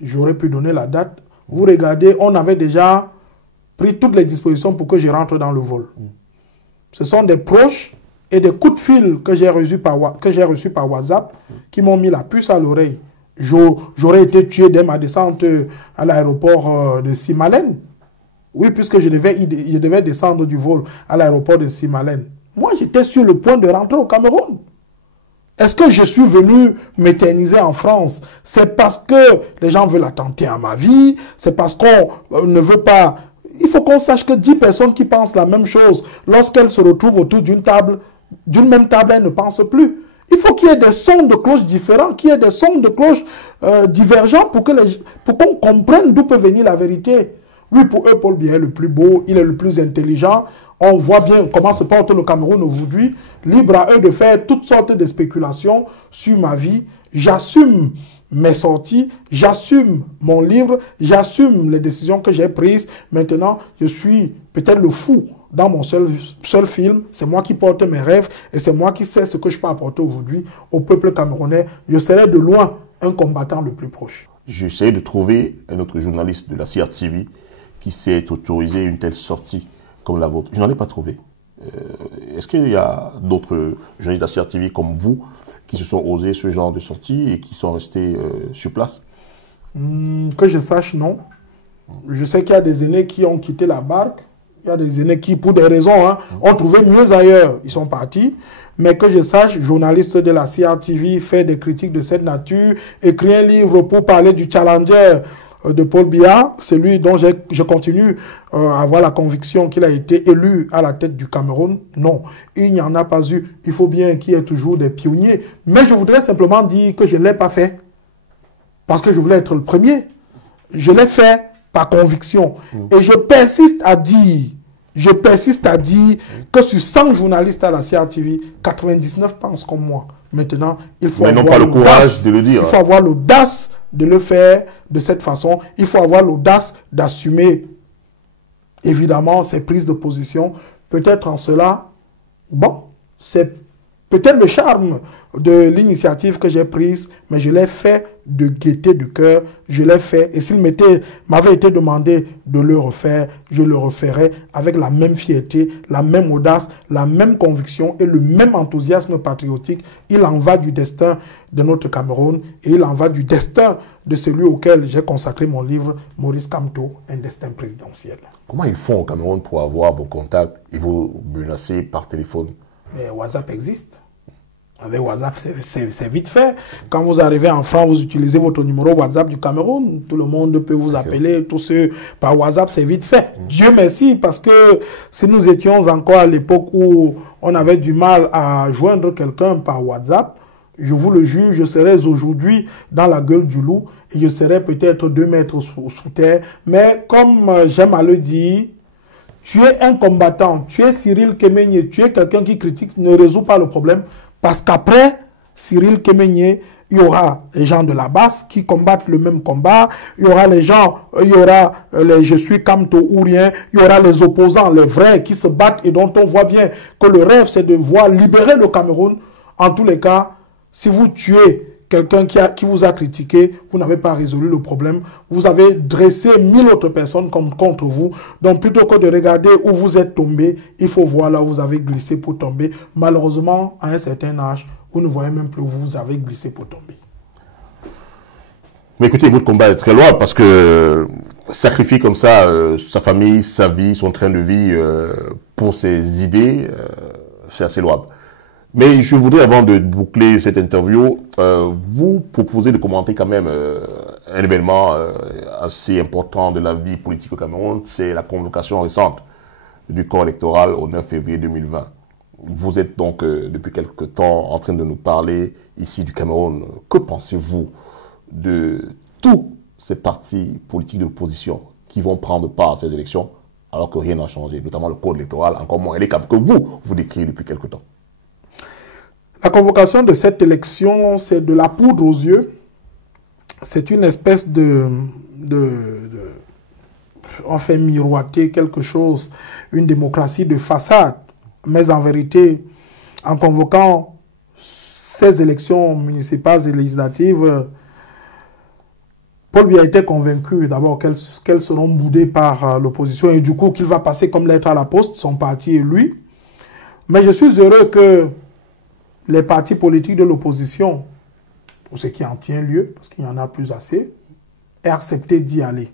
j'aurais pu donner la date. Vous regardez, on avait déjà pris toutes les dispositions pour que je rentre dans le vol. Ce sont des proches et des coups de fil que j'ai reçus par WhatsApp qui m'ont mis la puce à l'oreille. J'aurais été tué dès ma descente à l'aéroport de Simalène. Oui, puisque je devais descendre du vol à l'aéroport de Simalène. Moi, j'étais sur le point de rentrer au Cameroun. Est-ce que je suis venu m'éterniser en France? C'est parce que les gens veulent attenter à ma vie. C'est parce qu'on ne veut pas... Il faut qu'on sache que 10 personnes qui pensent la même chose, lorsqu'elles se retrouvent autour d'une même table, elles ne pensent plus. Il faut qu'il y ait des sons de cloche différents, qu'il y ait des sons de cloche divergents pour qu'on comprenne d'où peut venir la vérité. Oui, pour eux, Paul Biya est le plus beau, il est le plus intelligent. On voit bien comment se porte le Cameroun aujourd'hui. Libre à eux de faire toutes sortes de spéculations sur ma vie. J'assume mes sorties, j'assume mon livre, j'assume les décisions que j'ai prises. Maintenant, je suis peut-être le fou dans mon seul film. C'est moi qui porte mes rêves et c'est moi qui sais ce que je peux apporter aujourd'hui au peuple camerounais. Je serai de loin un combattant le plus proche. J'essaie de trouver un autre journaliste de la CRTV qui s'est autorisé une telle sortie comme la vôtre. Je n'en ai pas trouvé. est-ce qu'il y a d'autres journalistes d'Asia TV comme vous qui se sont osés ce genre de sortie et qui sont restés sur place? Que je sache, non. Je sais qu'il y a des aînés qui ont quitté la barque. Il y a des aînés qui, pour des raisons, ont trouvé mieux ailleurs. Ils sont partis. Mais que je sache, journaliste de la CRTV, fait des critiques de cette nature, écrit un livre pour parler du Challenger de Paul Biya, celui dont je continue à avoir la conviction qu'il a été élu à la tête du Cameroun. Non, il n'y en a pas eu. Il faut bien qu'il y ait toujours des pionniers. Mais je voudrais simplement dire que je ne l'ai pas fait. Parce que je voulais être le premier. Je l'ai fait par conviction. Et je persiste à dire que sur 100 journalistes à la CRTV, 99 pensent comme moi. Maintenant, il faut avoir pas le courage de le dire. Il faut avoir l'audace de le faire de cette façon. Il faut avoir l'audace d'assumer, évidemment, ses prises de position. Peut-être en cela, bon, c'est peut-être le charme de l'initiative que j'ai prise, mais je l'ai fait de gaieté de cœur, je l'ai fait. Et s'il m'avait été demandé de le refaire, je le referais avec la même fierté, la même audace, la même conviction et le même enthousiasme patriotique. Il en va du destin de notre Cameroun et il en va du destin de celui auquel j'ai consacré mon livre, Maurice Kamto, Un destin présidentiel. Comment ils font au Cameroun pour avoir vos contacts et vous menacer par téléphone? Mais WhatsApp existe. Avec WhatsApp, c'est vite fait. Quand vous arrivez en France, vous utilisez votre numéro WhatsApp du Cameroun. Tout le monde peut vous appeler. Tous ceux par WhatsApp, c'est vite fait. Dieu merci, parce que si nous étions encore à l'époque où on avait du mal à joindre quelqu'un par WhatsApp, je vous le jure, je serais aujourd'hui dans la gueule du loup et je serais peut-être 2 mètres sous terre. Mais comme j'aime à le dire, tu es un combattant, tu es Cyril Kemenye, tu es quelqu'un qui critique, ne résout pas le problème. Parce qu'après Cyril Kemenye, il y aura les gens de la base qui combattent le même combat. Il y aura les gens, il y aura les je suis Kamto ou rien. Il y aura les opposants, les vrais qui se battent et dont on voit bien que le rêve c'est de voir libérer le Cameroun. En tous les cas, si vous tuez quelqu'un qui vous a critiqué, vous n'avez pas résolu le problème. Vous avez dressé 1000 autres personnes contre vous. Donc, plutôt que de regarder où vous êtes tombé, il faut voir là où vous avez glissé pour tomber. Malheureusement, à un certain âge, vous ne voyez même plus où vous avez glissé pour tomber. Mais écoutez, votre combat est très loin parce que sacrifier comme ça sa famille, sa vie, son train de vie pour ses idées, c'est assez louable. Mais je voudrais, avant de boucler cette interview, vous proposer de commenter quand même un événement assez important de la vie politique au Cameroun, c'est la convocation récente du corps électoral au 9 février 2020. Vous êtes donc depuis quelque temps en train de nous parler ici du Cameroun. Que pensez-vous de tous ces partis politiques de l'opposition qui vont prendre part à ces élections alors que rien n'a changé, notamment le code électoral, encore moins les câbles que vous décrivez depuis quelque temps? La convocation de cette élection, c'est de la poudre aux yeux. C'est une espèce on fait miroiter quelque chose, une démocratie de façade. Mais en vérité, en convoquant ces élections municipales et législatives, Paul Biya était convaincu d'abord qu'elles seront boudées par l'opposition et du coup qu'il va passer comme lettre à la poste, son parti et lui. Mais je suis heureux que les partis politiques de l'opposition, pour ce qui en tient lieu, parce qu'il n'y en a plus assez, aient accepté d'y aller.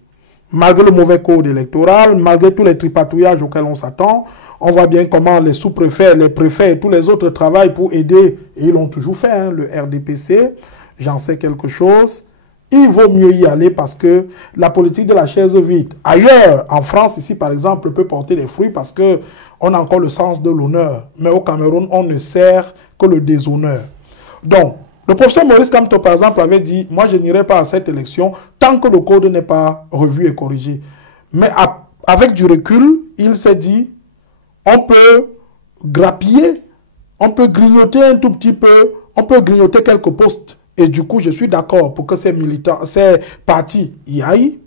Malgré le mauvais code électoral, malgré tous les tripatouillages auxquels on s'attend, on voit bien comment les sous-préfets, les préfets et tous les autres travaillent pour aider, et ils l'ont toujours fait, hein, le RDPC, j'en sais quelque chose. Il vaut mieux y aller parce que la politique de la chaise vide, ailleurs, en France, ici par exemple, peut porter des fruits parce qu'on a encore le sens de l'honneur. Mais au Cameroun, on ne sert que le déshonneur. Donc, le professeur Maurice Kamto, par exemple, avait dit « Moi, je n'irai pas à cette élection tant que le code n'est pas revu et corrigé. » Mais avec du recul, il s'est dit « On peut grappiller, on peut grignoter un tout petit peu, on peut grignoter quelques postes. » Et du coup, je suis d'accord pour que ces militants, ces partis y aillent.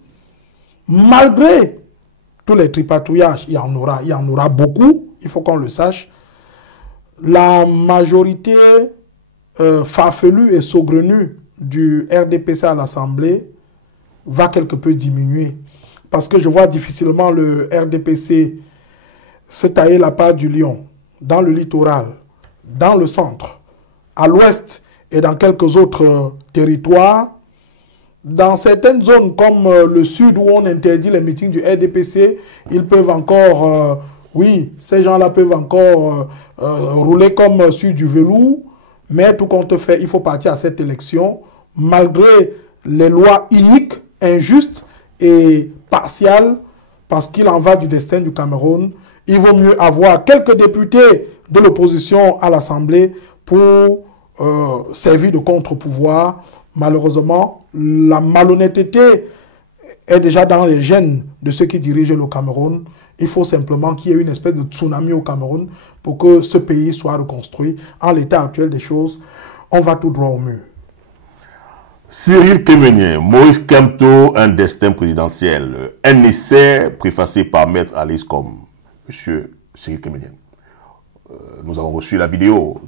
Malgré tous les tripatouillages, il y en aura beaucoup, il faut qu'on le sache. La majorité farfelue et saugrenue du RDPC à l'Assemblée va quelque peu diminuer. Parce que je vois difficilement le RDPC se tailler la part du lion. dans le littoral, dans le centre, à l'ouest et dans quelques autres territoires. Dans certaines zones comme le sud où on interdit les meetings du RDPC, ils peuvent encore, oui, ces gens-là peuvent encore rouler comme sur du velours, mais tout compte fait, il faut partir à cette élection, malgré les lois iniques, injustes et partiales, parce qu'il en va du destin du Cameroun. Il vaut mieux avoir quelques députés de l'opposition à l'Assemblée pour servir de contre-pouvoir. Malheureusement, la malhonnêteté est déjà dans les gènes de ceux qui dirigent le Cameroun. Il faut simplement qu'il y ait une espèce de tsunami au Cameroun pour que ce pays soit reconstruit. En l'état actuel des choses, on va tout droit au mur. Cyril Kémenien, Maurice Kamto, un destin présidentiel. Un essai préfacé par Maître Alice comme Monsieur Cyril Kémenien. Nous avons reçu la vidéo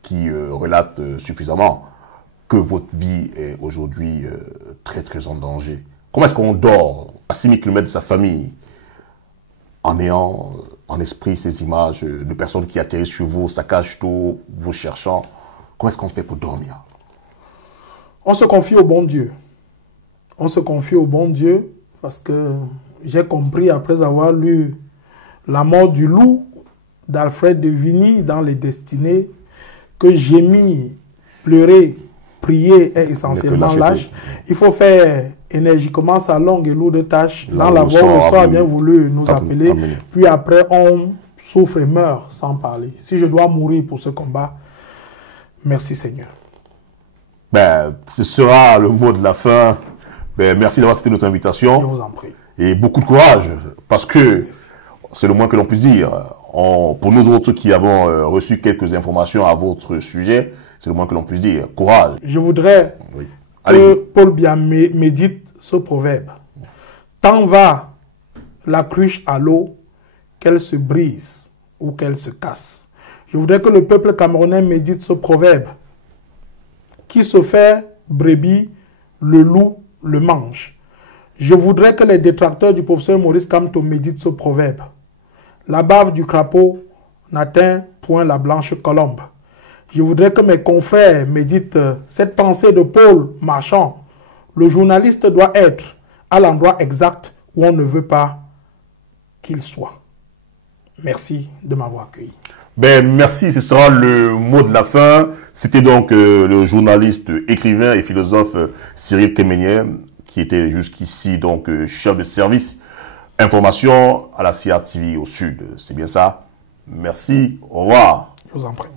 qui relate suffisamment que votre vie est aujourd'hui très très en danger. Comment est-ce qu'on dort à 6000 km de sa famille en ayant en esprit ces images de personnes qui atterrissent sur vous, saccagent tout, vous cherchant? Comment est-ce qu'on fait pour dormir? On se confie au bon Dieu. On se confie au bon Dieu parce que j'ai compris après avoir lu La mort du loup d'Alfred de Vigny dans Les Destinées que gémir, pleurer, prier est essentiellement lâche. Il faut faire énergiquement sa longue et lourde tâche dans la voie où le sort a bien voulu nous appeler. Puis après, on souffre et meurt sans parler. Si je dois mourir pour ce combat, merci Seigneur. Ben, ce sera le mot de la fin. Ben, merci d'avoir accepté notre invitation. Je vous en prie. Et beaucoup de courage, parce que c'est le moins que l'on puisse dire. Pour nous autres qui avons reçu quelques informations à votre sujet, c'est le moins que l'on puisse dire. Courage. Je voudrais que Paul Biya médite ce proverbe. Tant va la cruche à l'eau qu'elle se brise ou qu'elle se casse. Je voudrais que le peuple camerounais médite ce proverbe. Qui se fait brebis, le loup le mange. Je voudrais que les détracteurs du professeur Maurice Kamto méditent ce proverbe. La bave du crapaud n'atteint point la blanche colombe. Je voudrais que mes confrères méditent cette pensée de Paul Marchand. Le journaliste doit être à l'endroit exact où on ne veut pas qu'il soit. Merci de m'avoir accueilli. Ben, merci, ce sera le mot de la fin. C'était donc le journaliste, écrivain et philosophe Cyril Kémenien, qui était jusqu'ici donc chef de service information à la CRTV au Sud. C'est bien ça? Merci, au revoir. Je vous en prie.